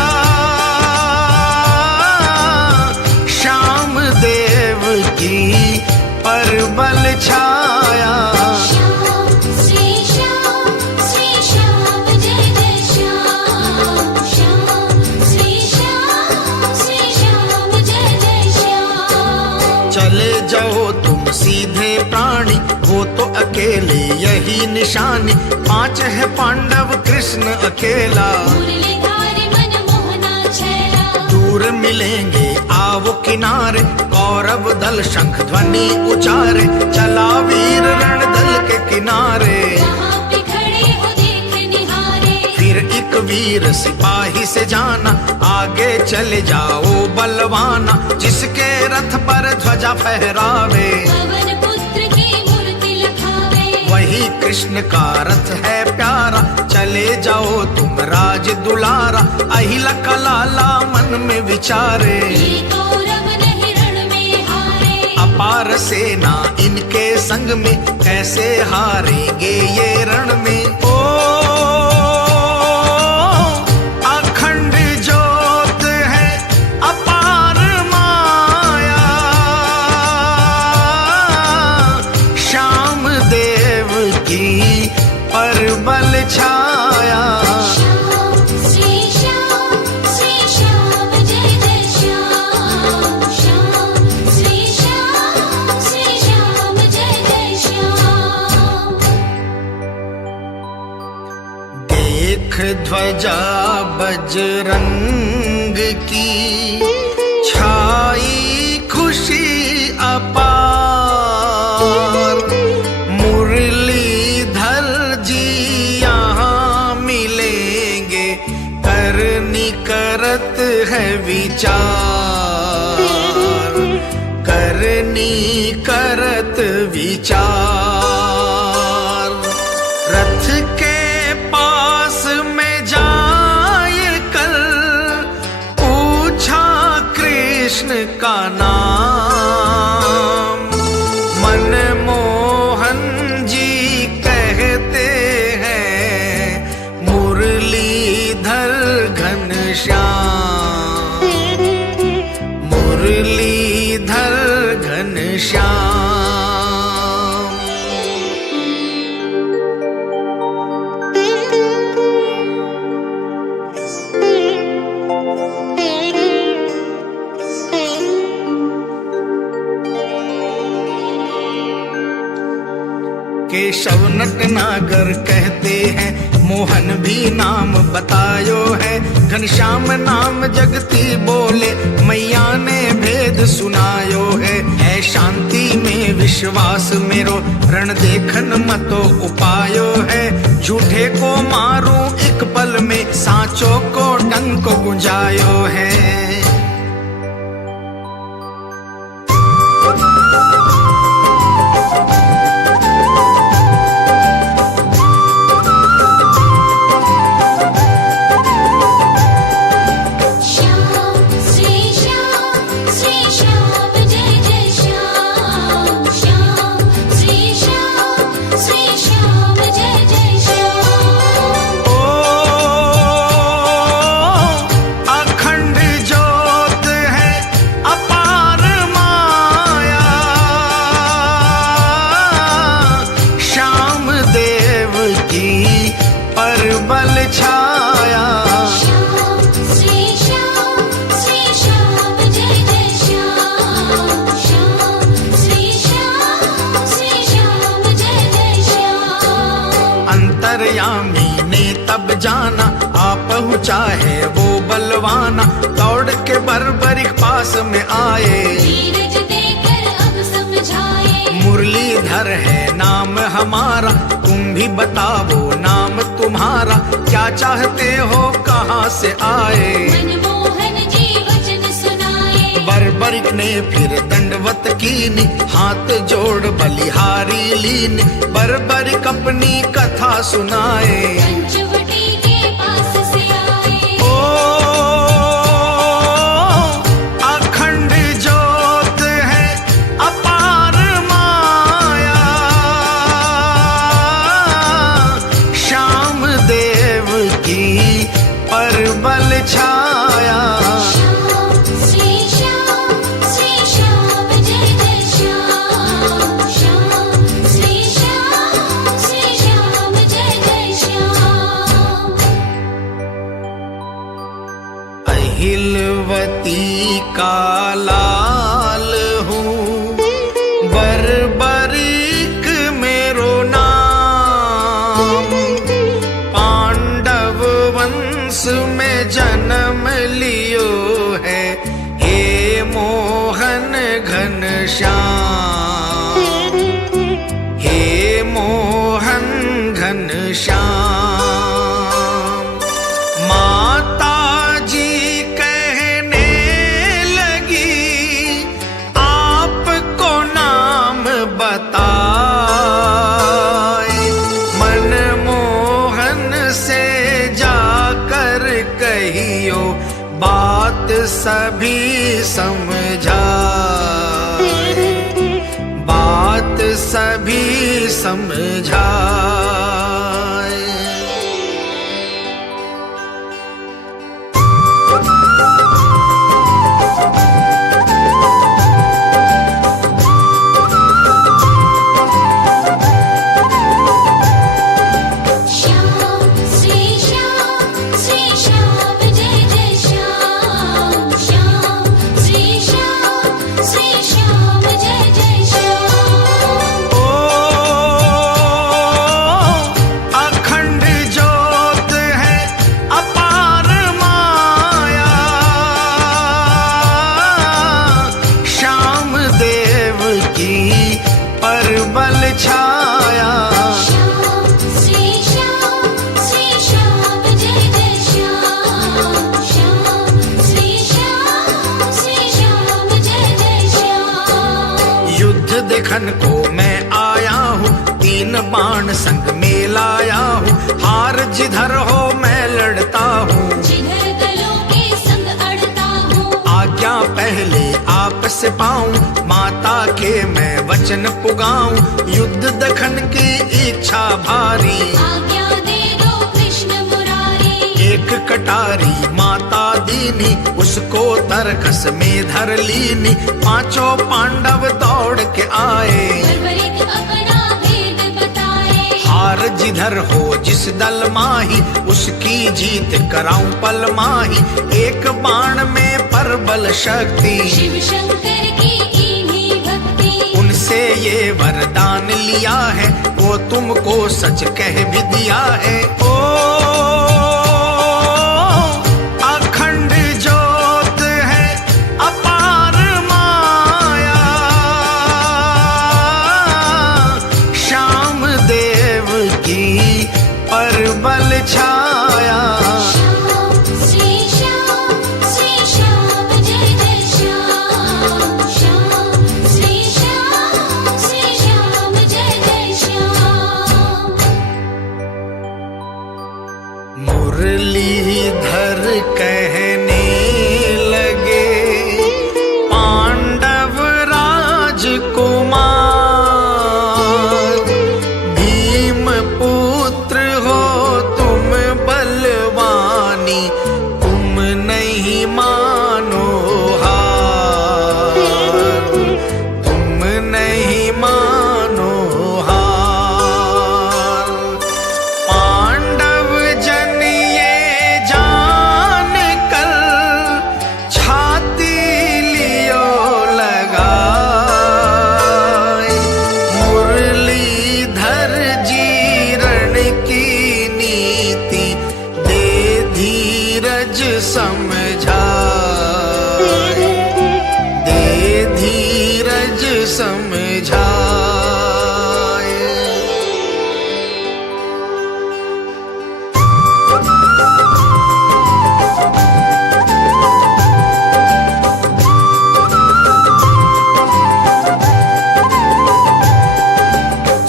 श्याम देव की परबल छाया। श्याम श्री श्याम जय जय श्याम, श्याम श्री श्याम जय जय श्याम। चले जाओ तुम सीधे प्राणी, वो तो अकेले यही निशानी। 5 है पांडव कृष्ण अकेला, मुरलीधारी मनमोहना छैला। दूर मिलेंगे आओ किनारे, कौरव दल शंख ध्वनि उचारे। चला वीर रण दल के किनारे, कहाँ पे खड़े हो देख निहारे। फिर एक वीर सिपाही से जाना, आगे चले जाओ बलवाना। जिसके रथ पर ध्वजा फहरावे, पवन पुत्र की मूर्ति लखावे। वही कृष्ण का रथ है प्यारा। चले जाओ तुम राज दुलारा, अहिला का लाला मन में विचारे। ये कौरव नहीं रण में हारे, अपार सेना इनके संग में, कैसे हारेंगे ये रण में। ओ अखंड ज्योत है अपार माया, श्याम देव की परबल छाया। श्याम श्री श्याम जय जय श्याम, श्याम श्री श्याम जय जय श्याम। देख ध्वजा बजरंग की, छाई खुशी अपार। मुरलीधर जी यहाँ मिलेंगे, करनी करत है विचार, करनी करत विचार। रथ के पास में जाए कर, पूछा कृष्ण का नाम। मनमोहन जी कहते हैं, मुरलीधर घनश्याम, मुरलीधर घनश्याम। केशव नटनागर कहते हैं, मोहन भी नाम बतायो है। घनश्याम नाम जगती बोले, मैया ने भेद सुनायो है। शांति में विश्वास मेरो, रण देखन मतो उपायो है। झूठे को मारूं एक पल में, सांचो को डंक गुंजायो है। पहुँचा है वो बलवाना, दौड़ के बर्बरिक पास में आए। धीरज देकर अब समझाए, मुरलीधर है नाम हमारा, तुम भी बताओ नाम तुम्हारा, क्या चाहते हो कहाँ से आए। मनमोहन जी वचन सुनाए, बर्बरिक ने फिर दंडवत कीनी, हाथ जोड़ बलिहारी लीन, बर्बरिक अपनी कथा सुनाए। पंचवटी के पास से आए, ओ अखंड ज्योत है अपार माया, श्याम देव की परबल छाया। श्याम श्री श्याम जय जय श्याम, श्याम श्री श्याम जय जय श्याम। अहिलवती का लाल हूँ, बर्बरिक मेरो नाम, पांडव वंश में जन्म लियो है, हे मोहन घनश्याम, हे मोहन घनश्याम। माता जी कहने लगी, आपको नाम बताए, मनमोहन से जाकर कहियो, बात सभी समझाए, बात सभी समझाए। श्याम श्री श्याम जय जय श्याम, श्याम श्री श्याम जय जय श्याम। ओ अखंड ज्योत है अपार माया, श्याम देव की परबल छाया। श्याम श्री श्याम जय जय श्याम, श्याम श्री श्याम जय जय श्याम। युद्ध देखन को मैं आया हूँ, 3 बाण संग में लाया हूँ, हार जिधर हो मैं लड़ता हूँ। जिधर दलों के संग अड़ता हूँ, आज्ञा पहले आप से पाऊं, माता के मैं वचन पुगाऊं, युद्ध दखन की इच्छा भारी। आज्ञा दे दो कृष्ण मुरारी, एक कटारी माता दीनी, उसको तरकस में धर लीनी, 5 पांडव दौड़ के आए। बर्बरिक अपना भेद बताए, हार जिधर हो जिस दल माही, उसकी जीत कराऊं पल माही, एक बाण में परबल शक्ति। शिव शंकर की कीन्ही भक्ति, उनसे ये वरदान लिया है, वो तुमको सच कह भी दिया है। ओ अखंड ज्योत है अपार माया, श्याम देव की परबल छाया। श्याम श्री श्याम जय जय श्याम, श्याम श्री श्याम जय जय श्याम। मुरलीधर कहने लगे, पांडव राजकुमार, भीम पुत्र हो तुम बलवानी, तुम नहीं मानो हार, तुम नहीं मानो हार। पांडव जन ये जान कर, छाती लियो लगाए, मुरलीधर जी रण की नीति दे दी धीरज समझाए, दे धीरज समझाए।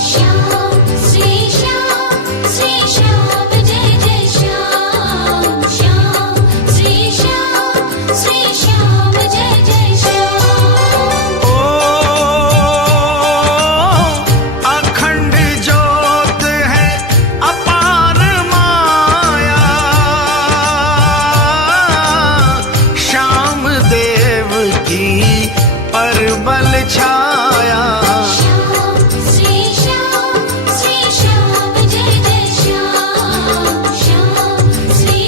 श्याम श्री श्याम जय जय श्याम, श्याम श्री श्याम जय जय श्याम। ओ अखंड ज्योत है अपार माया, श्याम देव की परबल छाया। श्याम श्री श्याम जय जय श्याम, श्याम श्री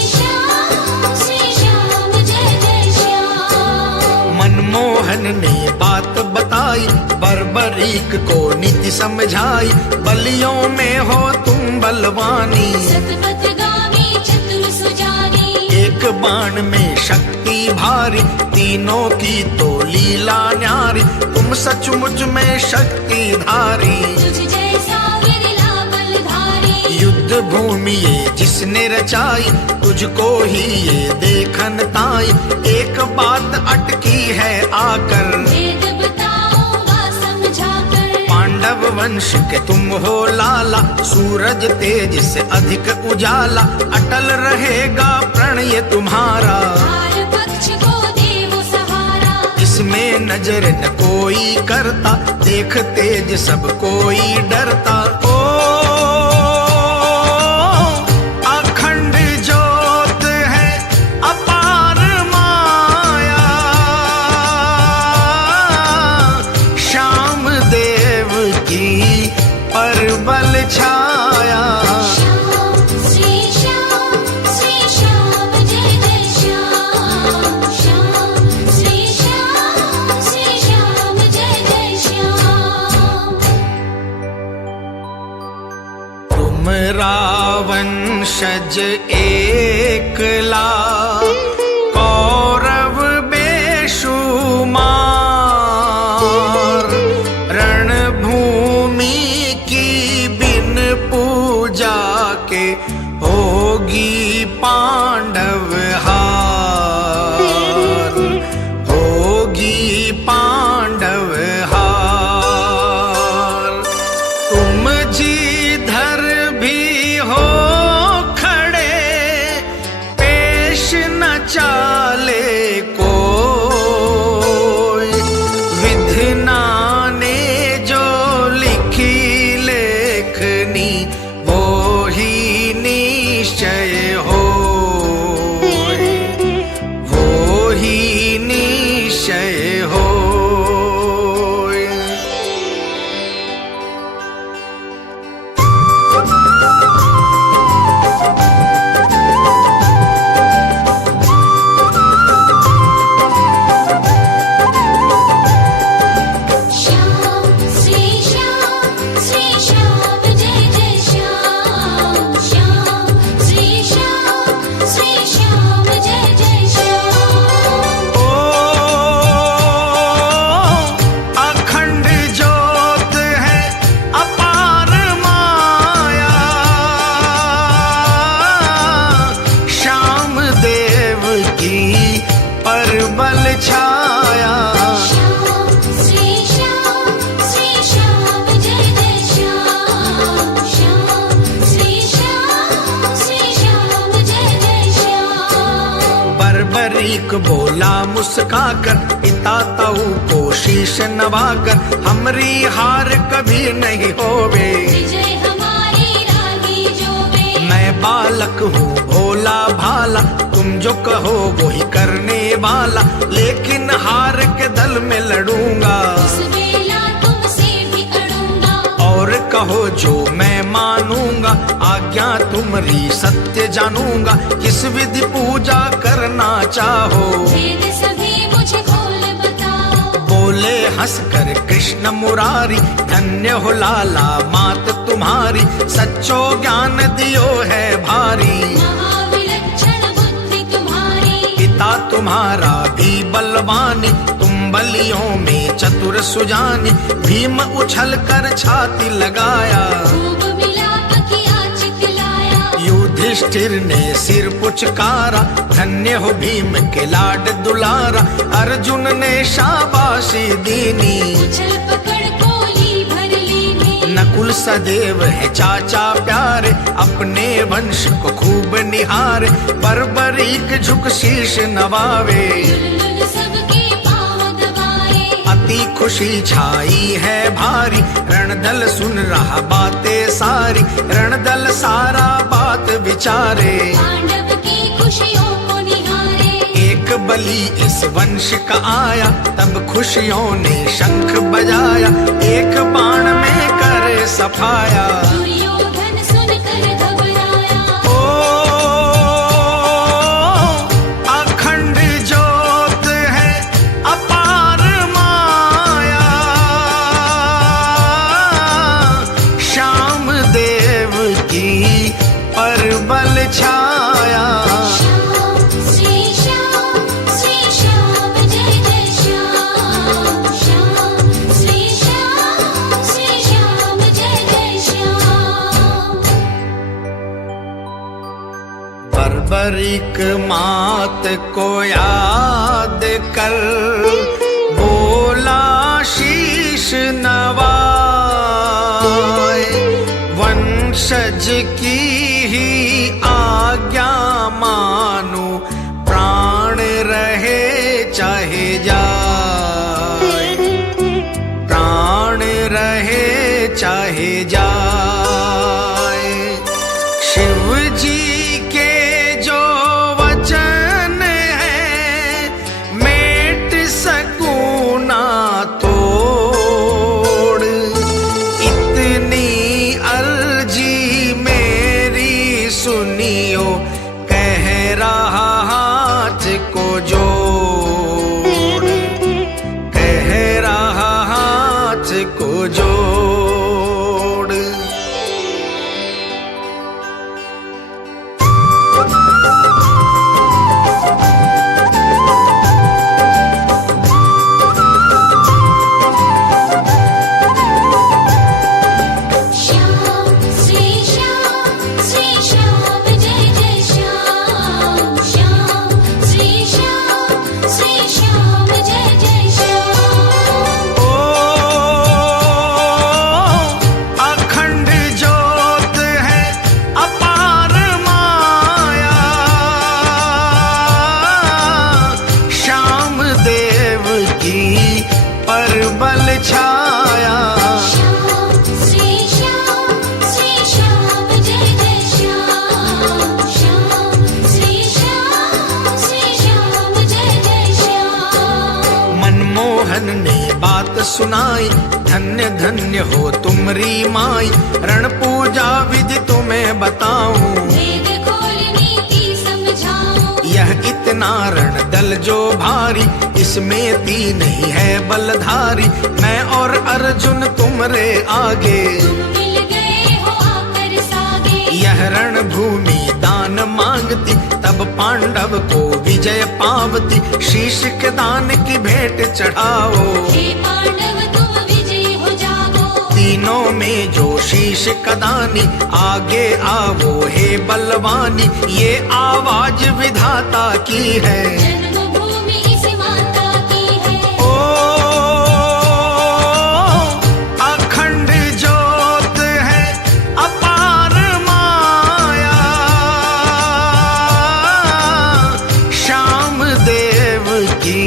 श्याम जय जय श्याम। मनमोहन ने बात बताई, बर्बरीक को नीति समझाई। बलियों में हो तुम बलवानी, सतपथगामी चतुर सुजानी। एक बाण में शक्ति भारी, तीनों की तो लीला न्यारी। तुम सचमुच में शक्तिधारी, तुझ जैसा विरला बलधारी। युद्ध भूमि ये जिसने रचाई, तुझको ही ये देखन ताई। एक बात अटकी है आकर, भेद बताऊंगा समझाकर। पांडव वंश के तुम हो लाला, सूरज तेज से अधिक उजाला। अटल रहेगा प्रण ये तुम्हारा, हार पक्ष को देवो सहारा। इसमें नजर न कोई करता, देख तेज सब कोई डरता। ओ अखंड ज्योत है अपार माया, श्याम देव की परबल छाया। श्याम श्री श्याम जय जय श्याम, श्याम श्री श्याम जय जय श्याम। तुम रावंशज एकला, कौरव बेशुमार। रणभूमि की बिन पूजा के होगी पांडव हार, होगी पांडव हार। तुम जिधर भी हो खड़े, पेश न चाले कोई। विधना ने जो लिखी लेखनी, वो ही निश्चय होय, वो ही निश्चय होय। श्याम श्री श्याम जय जय श्याम, श्याम श्री श्याम जय जय श्याम। ओ अखंड ज्योत है अपार माया, श्याम देव की परबल छाया। श्याम श्री श्याम जय जय श्याम, श्याम श्री श्याम जय जय श्याम। बर्बरीक बोला मुस्काकर, पिता तऊ को शीश नवाकर। हमरी हार कभी नहीं होवे, विजय हमारी राही जोवे। मैं बालक हूँ भोला भाला, तुम जो कहो वो ही करने वाला। लेकिन हार के दल में लड़ूंगा, उस बेला तुमसे भी अड़ूंगा। और कहो जो मैं मानूंगा। आज्ञा तुम्हारी सत्य जानूंगा, किस विधि पूजा करना चाहो। भेद सभी मुझे खोल बताओ। बोले हंसकर कृष्ण मुरारी, धन्य हो लाला मात तुम्हारी। सच्चो ज्ञान दियो है भारी, महाविलक्षण बुद्धि तुम्हारी। तुम्हारा भी बलवानी, तुम बलियों में चतुर सुजानी। भीम उछल कर छाती लगाया, खूब मिलाप किया चितलाया। युधिष्ठिर ने सिर पुचकारा, धन्य हो भीम के लाड दुलारा। अर्जुन ने शाबाशी दीनी, उछल पकड़ कोली भर लीनी। नकुल सदैव है चाचा प्यारे, अपने वंश को खूब निहारे। बर्बरीक झुक शीश नवावे, दुल्लुल सबके पाँव दबाए। अति खुशी छाई है भारी, रणदल सुन रहा बातें सारी। रणदल सारा बात विचारे, पांडव की खुशियों को निहारे। एक बलि इस वंश का आया, तब खुशियों ने शंख बजाया। एक बाण में करे सफाया, दुर्योधन सुनकर घबराया। ओ अखंड ज्योत है अपार माया, श्याम देव की परबल छाया। श्री श्याम जय जय श्याम। श्याम श्री श्याम जय जय श्याम। बर्बरीक मात को याद कर, बोला शीश नवाए। वंशज की ही आज्ञा मानो, प्राण रहे चाहे जाए। प्राण रहे चाहे जाए। शिव जी के जो वचन है, मेट सकूं ना तोड़। इतनी अर्जी मेरी सुनियो, कह रहा हाथ को जोड़। कह रहा हाथ को जोड़। श्याम श्री श्याम जय जय श्याम। श्याम श्री श्याम जय जय श्याम। ओ अखंड ज्योत है अपार माया, श्याम देव की परबल छाया। श्याम श्री श्याम जय जय श्याम। श्याम श्री श्याम जय जय श्याम। मनमोहन ने बात सुनाई, धन्य धन्य हो तुमरी माई। रण पूजा विधि तुम्हें बताऊं, वेद खोल नीति समझाऊं। यह इतना रण दल जो भारी, इसमें तीन ही है बलधारी। मैं और अर्जुन तुमरे आगे, तुम मिल गए हो आकर सागे। यह रण भूमि दान मांगती, तब पांडव को विजय पावती। शीश के दान की भेंट चढ़ाओ, हे पांडव तुम विजय हो जागो। तीनों में जो शीश कदानी, आगे आवो हे बलवानी। ये आवाज विधाता की है, जन्मभूमि इस माता की है। ओ अखंड ज्योत है अपार माया, श्याम देव की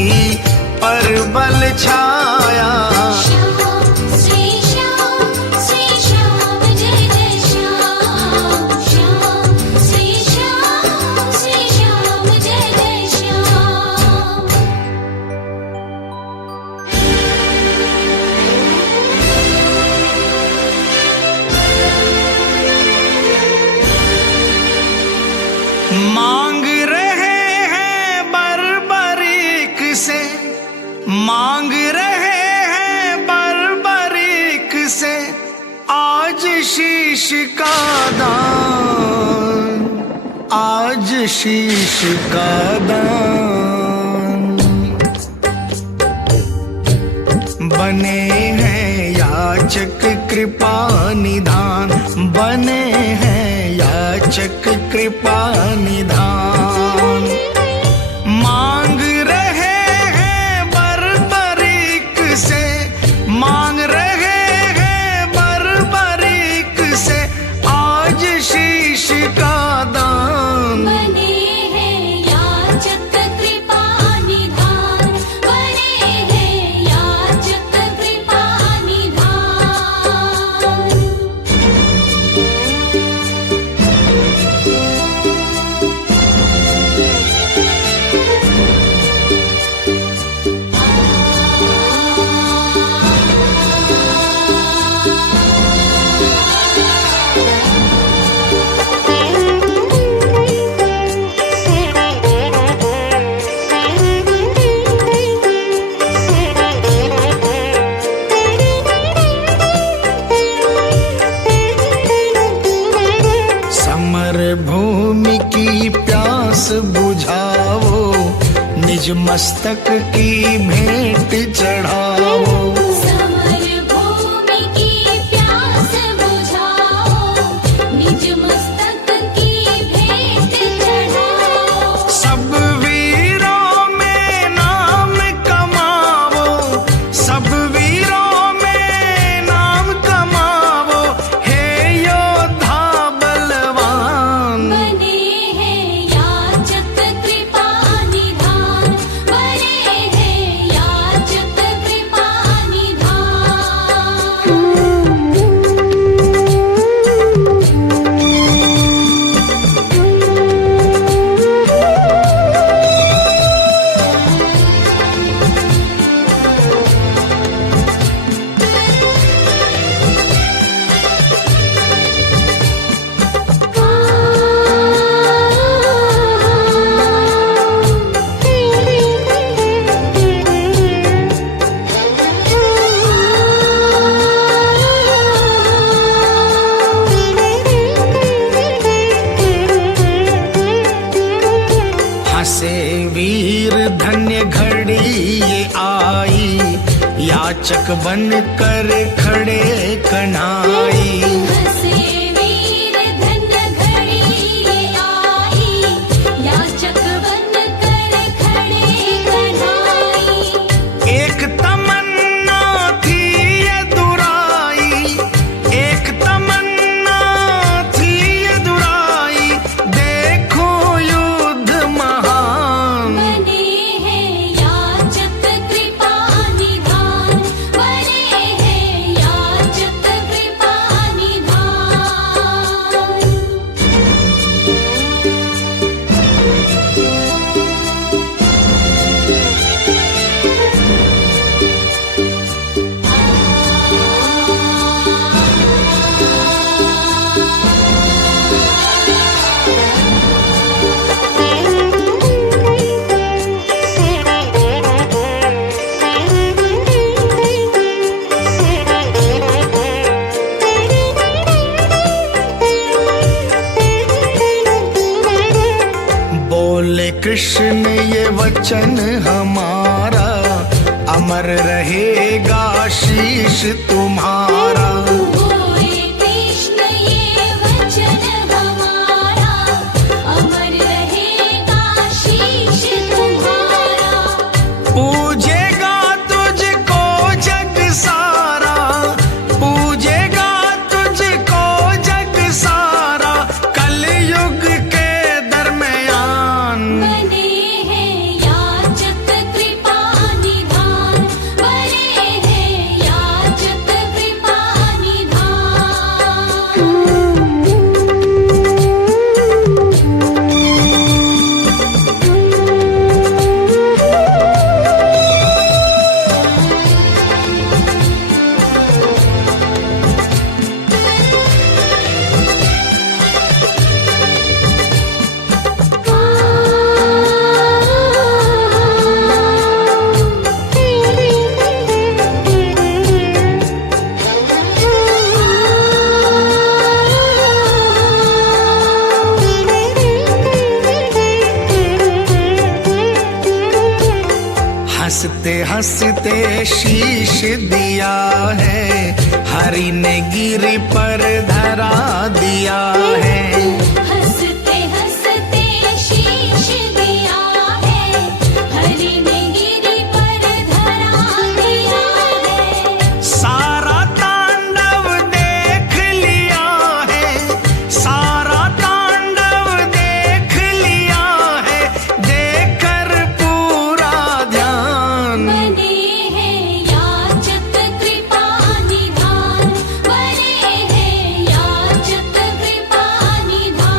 परबल छाया। श्याम श्री श्याम जय जय श्याम। श्याम श्री श्याम जय जय श्याम। मांग रहे हैं बर्बरीक से, मांग रहे हैं बर्बरीक से, आज शीश का दान, आज शीश का दान। कृपा निधान, बने हैं याचक कृपा निधान। मांग रहे हैं बरबरीक से, मांग रहे हैं बरबरीक से आज शीश का दान। बने हैं याचक कृपा निधान, बने हैं याचक कृपा निधान। समर भूमि की प्यास बुझाओ, निज मस्तक की भेंट चढ़ाओ। समर भूमि की प्यास बुझाओ, निज मस्तक की भेंट चढ़ाओ। सब वीरों में नाम कमाओ, सब वीरों में नाम कमाओ, हे योद्धा बलवान। बने हैं याचक कृपा निधान, बने हैं याचक कृपा निधान। हंसे वीर धन्य घड़ी ये आई, याचक बन कर खड़े कन्हाई। हंसे वीर धन्य घड़ी आई, याचक बन कर खड़े कन्हाई। एक तमन्ना थी ये दुराई, एक तमन्ना थी ये दुराई, देखो युद्ध महान। बने हैं याचक कृपा निधान, बने हैं याचक कृपा निधान। बोले कृष्ण ये वचन हमारा, अमर रहेगा शीश तुम्हारा। बोले कृष्ण ये वचन हमारा, अमर रहेगा शीश तुम्हारा। पूजेगा तुझको जग सारा, पूजेगा तुझको जग सारा, कलयुग के दरमियान। बने हैं याचक कृपा निधान, बने हैं याचक कृपा निधान। हंसते हंसते शीश दिया है, हरि ने गिरी पर धरा दिया है। हंसते हंसते शीश दिया है, हरि ने गिरी पर धरा दिया है। सारा तांडव देख लिया है, सारा तांडव देख लिया है, देकर पूरा ध्यान। बने हैं याचक कृपा निधान, बने हैं याचक कृपा निधान।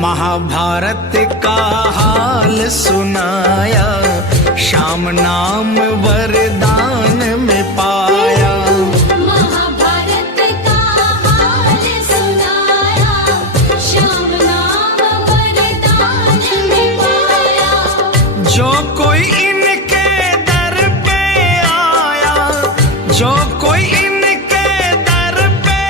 महाभारत का हाल सुनाया, श्याम नाम वरदान में पाया। महाभारत का हाल सुनाया, श्याम नाम वरदान में पाया। जो कोई इनके दर पे आया, जो कोई इनके दर पे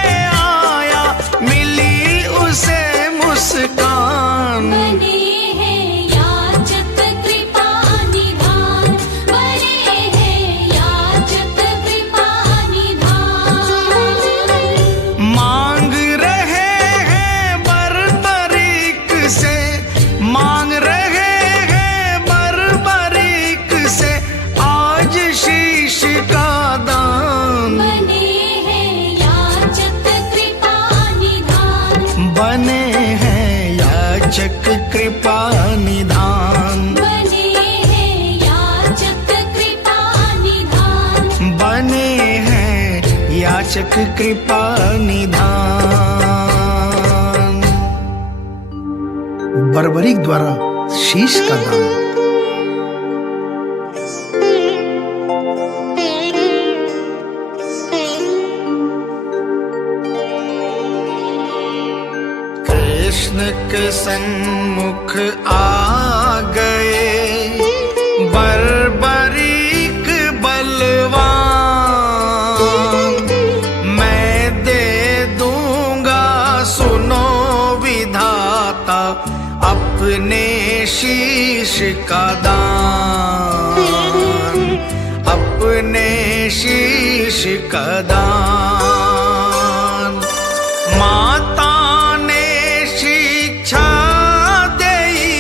आया, मिली उसे मुस्कान। बने हैं याचक कृपा निधान, बने हैं याचक कृपा निधान। मांग रहे हैं बरबरीक से, मांग रहे हैं बरबरीक से, आज शीश का दान। बने हैं याचक कृपा निधान, बने हैं याचक कृपा निधान। बने हैं याचक कृपा निधान। बने हैं याचक कृपा निधान। बर्बरीक द्वारा शीश का दान। कृष्ण के सन्मुख आ गए बर्बरीक बलवान। मैं दे दूंगा सुनो विधाता, अपने शीश का दान, अपने शीश का दान। माता ने शिक्षा देई,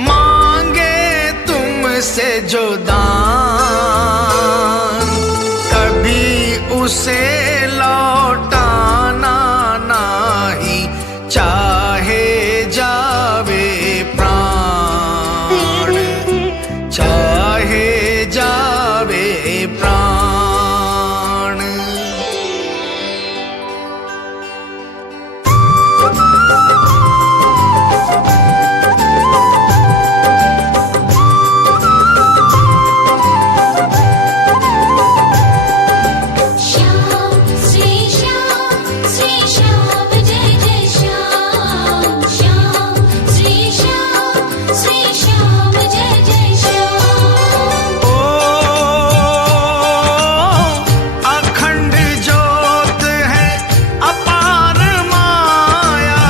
मांगे तुमसे जो दान, कभी उसे लौटाना नहीं, चाहे जावे प्राण, चाहे जावे प्राण। श्याम श्री श्याम जय जय श्याम, श्याम श्री श्याम जय जय श्याम। ओ अखंड ज्योत है अपार माया,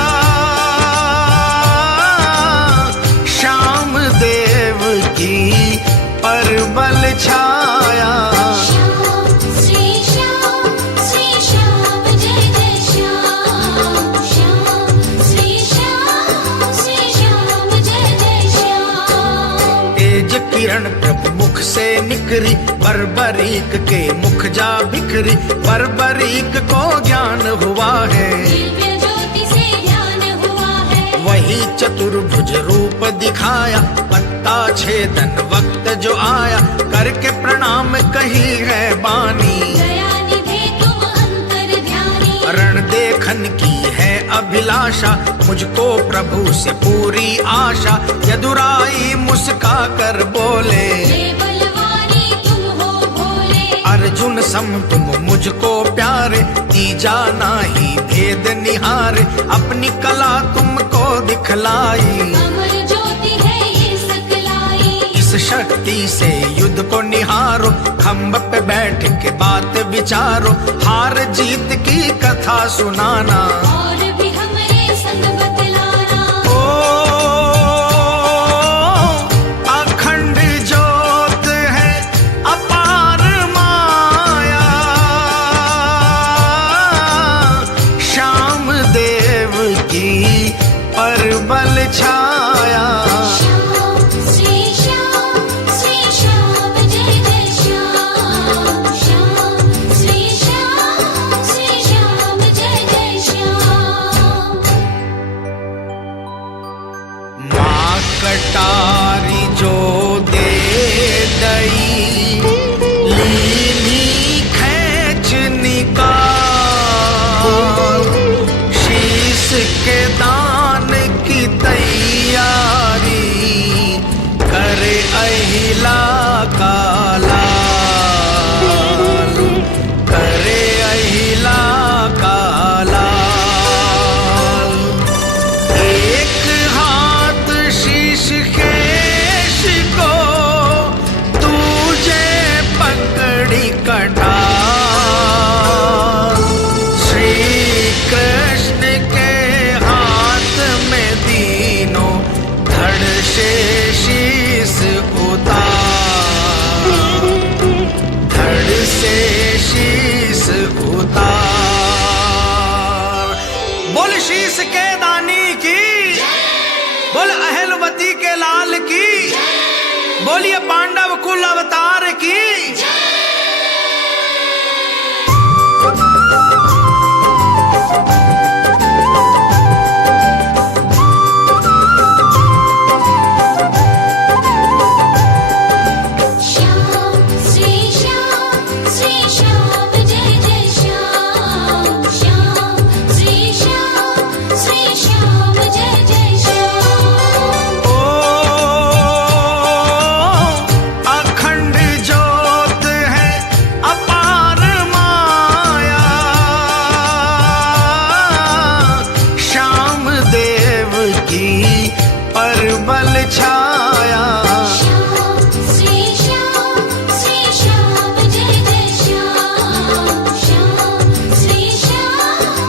श्याम देव की परबल छाया। श्याम श्री श्याम जय जय श्याम, श्याम श्री श्याम जय जय श्याम। तेज किरण प्रभु मुख से निकरी, बर्बरीक के मुख जा बिखरी। बर्बरीक को ज्ञान हुआ है, दिव्य ज्योति से ध्यान हुआ है। वही चतुर्भुज रूप दिखाया, पत्ता छेदन वक्त जो आया, करके प्रणाम कही है बानी। दया निधे तुम अंतर ध्यानी, रण देखन की है अभिलाषा, मुझको प्रभु से पूरी आशा। यदुराई मुस्का कर बोले, जय बलवानी तुम हो भोले। अर्जुन सम तुम मुझको प्यारे, तीजा नाही भेद निहारे। अपनी कला तुमको दिखलाई, अमर ज्योति है ये सकलाई। इस शक्ति से युद्ध को निहारो, खम्भ पे बैठ के बात विचारो। हार जीत की कथा सुनाना, और भी हमरे संग बतलाना। ओ अखंड ज्योत है अपार माया, श्याम देव की परबल छाया। श्याम श्री श्याम जय जय श्याम। श्याम श्री श्याम जय जय श्याम। माँ कटारी जो दे दई, लीली खैच निकाल। शीश के दान की तैयारी, करे अहिला का लाल, करे अहिला का लाल। एक हाथ शीश केश को, तुझे पकड़ी कटार। श्री कृष्ण के हाथ में दीनों धड़ से शीश उतार, धड़ से शीश उतार। बोल शीश के दानी की, बोल अहलवती के लाल की, बोलिए पांडव कुल अवतार की। श्याम श्री श्याम जय जय श्याम। श्याम श्री श्याम जय जय श्याम। ओ अखंड ज्योत है अपार माया, श्याम देव की परबल छाया। श्याम श्री श्याम जय जय श्याम। श्याम श्री श्याम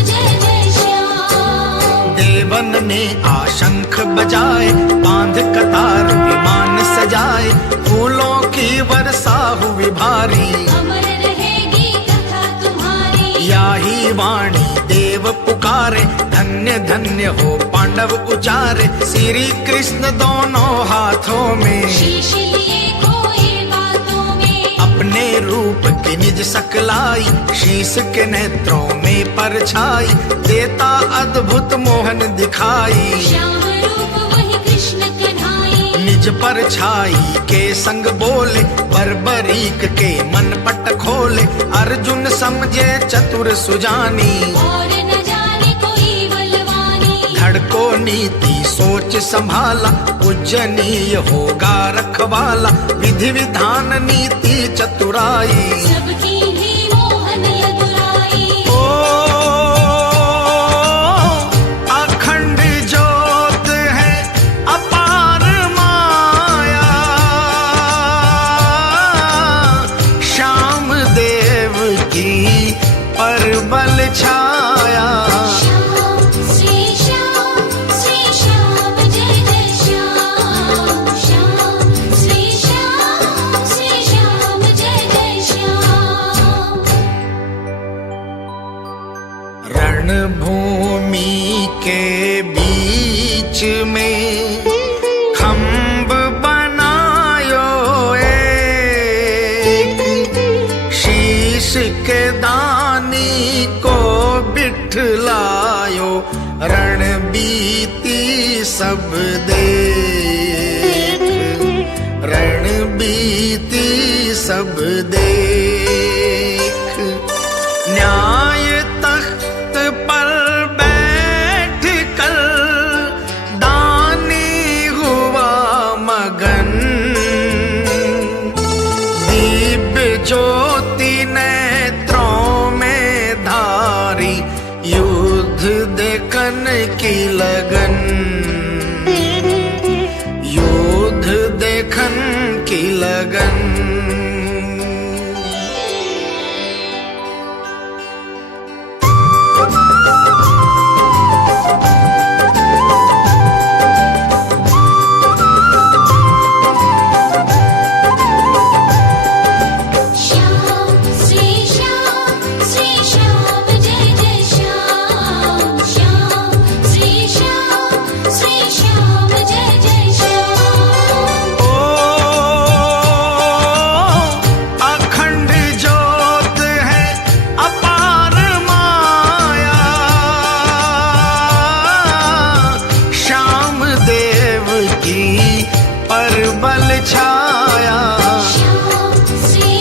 जय जय श्याम। देवन ने आशंख बजाए, बांध कतार विमान सजाए। फूलों की वर्षा हुई भारी, अमर रहेगी कथा तुम्हारी। याही वाणी देव पुकारे। धन्य धन्य हो पांडव उचारे, श्री कृष्ण दोनों हाथों में। शीश लिए कोई बातों में, अपने रूप की निज सकलाई। शीश के नेत्रों में परछाई, देता अद्भुत मोहन दिखाई। श्याम रूप वही कृष्ण कन्हाई। निज परछाई के संग बोले, बर्बरीक के मन पट खोले। अर्जुन समझे चतुर सुजानी, और न जाने कोई बलवानी। धड़को नीति सोच संभाला, पूजनीय होगा रखवाला। विधि विधान नीति चतुराई, सबकी भी मोहन यदुराई। ओ अखंड ज्योत है अपार माया, श्याम देव की परबल छाया। श्याम श्री श्याम जय जय श्याम। श्याम श्री श्याम जय जय श्याम। रणभूमि के बीच में खम्भ बनायो एक, शीश के दानी को बिठलायो। रण बीती सब देख, रण बीती सब देख। न्याय तख्त पर देखन की लगन, युद्ध देखन की लगन। बल छाया श्याम श्री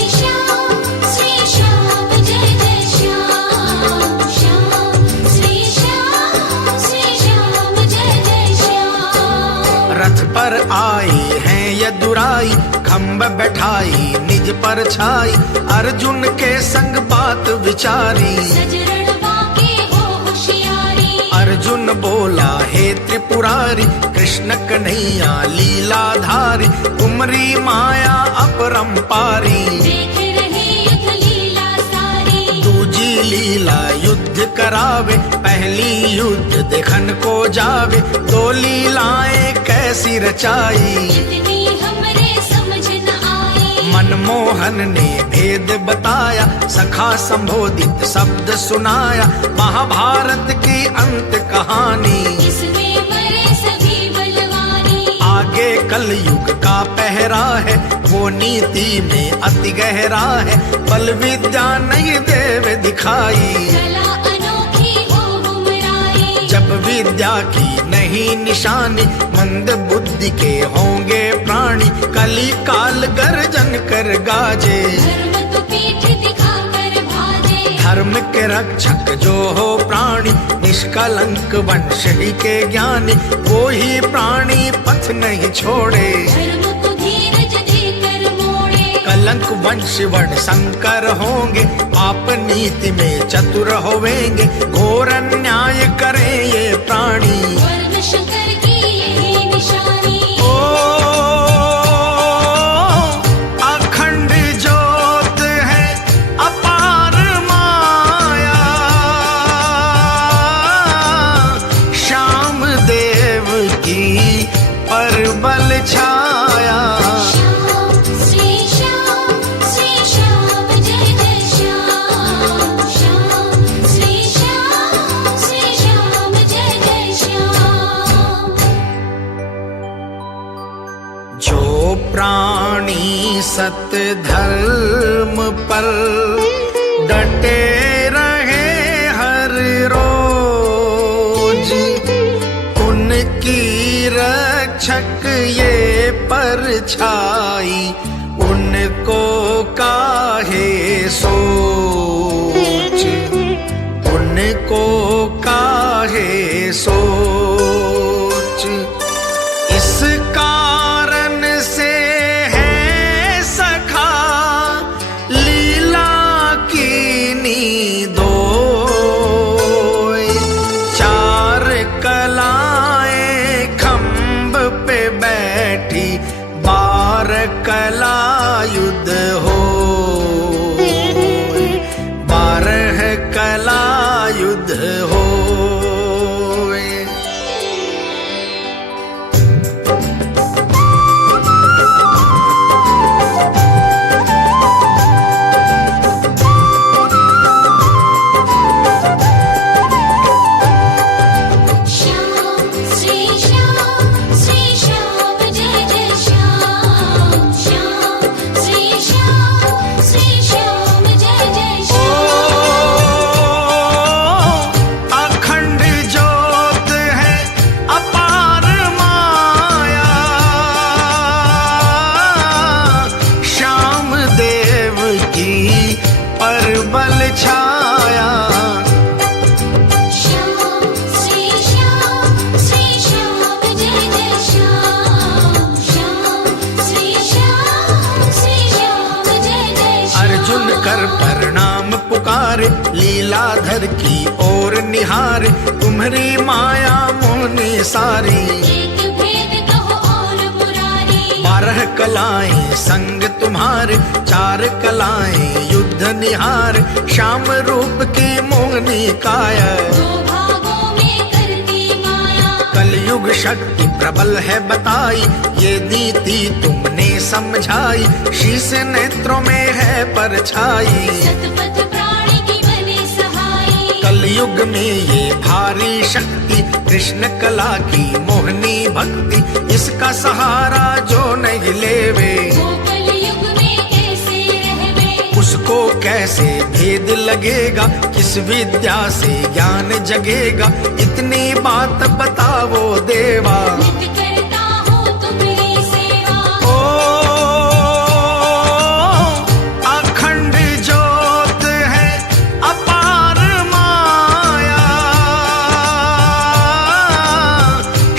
श्याम जय जय श्याम, श्याम श्री श्याम जय जय श्याम। रथ पर आई हैं यदुराई, खम्भ बैठाई निज पर छाई, अर्जुन के संग बात विचारी। सजरण बाके हो होशियारी, अर्जुन बोला हे त्रिपुरारी, कृष्ण कन्हैया लीलाधारी, तुमरी माया अपरंपारी। देख रहे युद्ध लीला सारी, दूजी लीला युद्ध करावे, पहली युद्ध देखन को जावे। दो लीलाएं कैसी रचाई, इतनी हमरे समझ न आई। मनमोहन ने भेद बताया, सखा संबोधित शब्द सुनाया। महाभारत की अंत कहानी, इसमें मरे सभी बलवानी। आगे कलयुग का पहरा है, वो नीति में अति गहरा है। बल विद्या नहीं देव दिखाई, कला अनोखी हो उमराई। जब विद्या की नहीं निशानी, मंद बुद्धि के होंगे प्राणी। कली काल गर्जन कर गाजे, धर्म तो पीठ दिखाकर भाजे। धर्म के रक्षक जो हो प्राणी, निष्कलंक वंश ही के ज्ञानी। वो ही प्राणी पथ नहीं छोड़े, धर्म को धीरज देकर मोड़े। कलंक वंश वर्ण संकर होंगे, पाप नीति में चतुर होवेंगे। घोर अन्याय करें ये प्राणी, वर्ण शंकर की यही निशानी। ओ अखंड ज्योत है अपार माया, श्याम देव की परबल छाया। श्याम श्री श्याम जय जय श्याम, श्याम श्री श्याम जय जय श्याम। जो प्राणी सत धर्म पर डटे रहे हर रोज, उनकी रक्षक ये परछाई। उनको काहे सोच, उनको काहे सोच। इस कारण से है सखा लीला की नीदोय। चार कलाएं खम्भ पे बैठी, 12 कला युद्ध हो, 12 कला युद्ध हो। श्याम श्री श्याम जय जय श्याम, श्याम श्री श्याम जय जय श्याम। अखंड ज्योत है अपार माया, श्याम देव की परबल छाया। श्याम श्री श्याम जय जय श्याम, श्याम श्री श्याम जय जय श्याम। अर्जुन कर प्रणाम पुकारे, लीला लीलाधर की ओर निहार, तुम्हारी माया मोहनी सारी। एक भेद कहो और मुरारी, 12 कलाएं संग तुम्हारे, 4 कलाएं युद्ध निहार। श्याम रूप की मोहनी काया, 2 भागों में करती माया। कलयुग शक्ति प्रबल है बताई, ये नीति तुमने समझाई। शीश नेत्रों में है परछाई, सतपथ प्राणी की बने सहाई। कलयुग में ये भारी शक्ति, कृष्ण कला की मोहनी भक्ति। इसका सहारा जो नहीं लेवे, वो कलयुग में कैसे रहवे। उसको कैसे भेद लगेगा, किस विद्या से ज्ञान जगेगा। इतनी बात बताओ देवा, नित करता हूँ तुम्हारी सेवा। ओ अखंड ज्योत है अपार माया,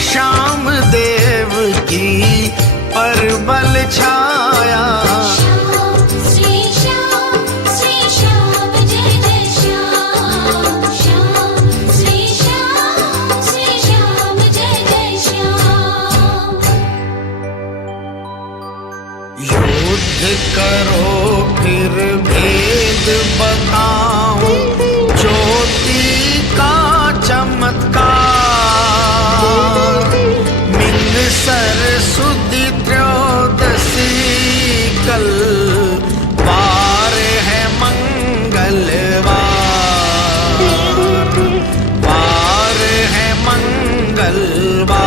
श्याम देव की परबल छाया। श्याम श्री श्याम जय जय श्याम। श्याम श्री श्याम जय जय श्याम। युद्ध करो फिर भेद बताऊं, ज्योति का चमत्कार। मिंग सरस्वती त्रयोदशी कल वार है मंगलवार, वार है मंगलवार।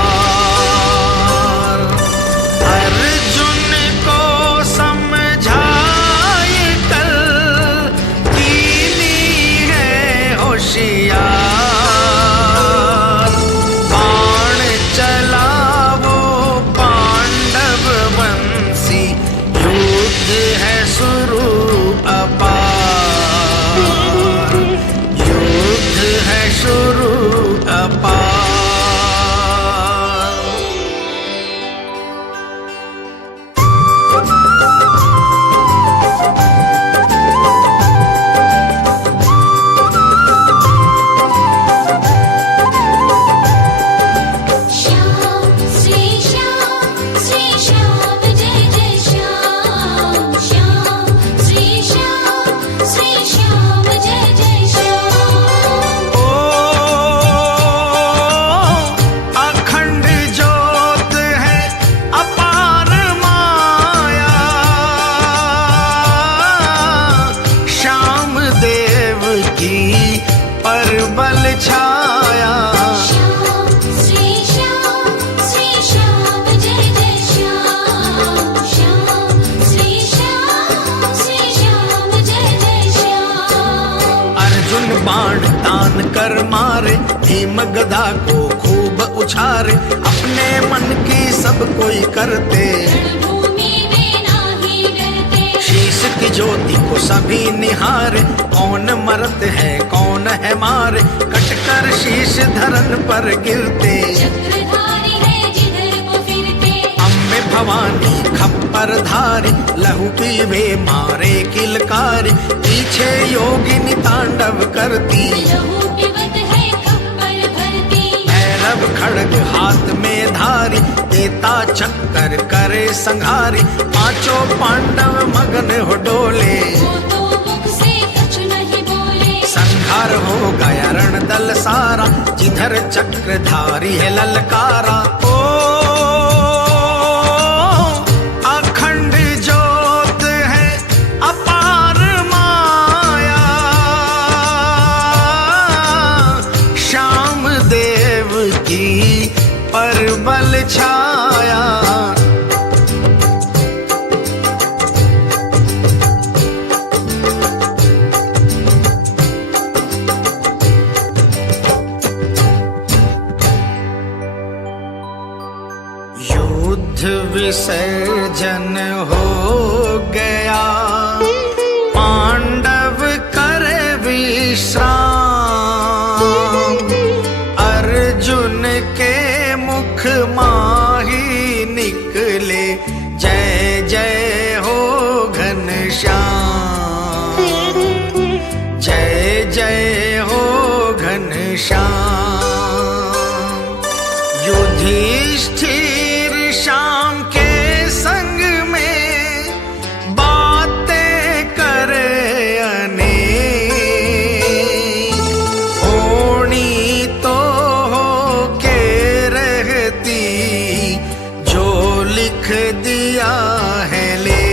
अर्जुन को समझाए कल, कीनी है होशियार। बाण चलावो पांडव वंशी, युद्ध है शुरू अपार, युद्ध है शुरू अपार। श्याम श्री श्याम जय जय श्याम। श्याम श्री श्याम जय जय श्याम। ओ अखंड ज्योत है अपार माया, श्याम देव की परबल छाया। श्याम श्री श्याम जय जय श्याम। श्याम श्री श्याम जय जय श्याम। अर्जुन बाण तान कर मारे, भीम गदा को खूब उछारे। अपने मन की सब कोई करते, रणभूमि में नाही डरते। शीश की ज्योति को सभी निहारे। कौन मरत है कौन है मारे, कटकर शीश धरन पर गिरते। चक्रधारी है जिधर को फिरते, अम्बे भवानी खप्पर धारी, लहू पीवे मारे किलकारी। पीछे योगिनी तांडव करती, लहू पिबत है खप्पर भरती। भैरव खड़ग हाथ में धारी, देता चक्कर करे संघारी। पांचों पांडव मगन हो डोले, वो तो मुख से कछु नहीं बोले। संहार हो गया रण दल सारा, जिधर चक्रधारी है ललकारा। ओ अखंड ज्योत है अपार माया, श्याम देव की परबल छाया। युद्ध विसर्जन हो गया, पांडव करे विश्राम। अर्जुन के मुख माही निकले, जय जय हो घनश्याम, जय जय है ले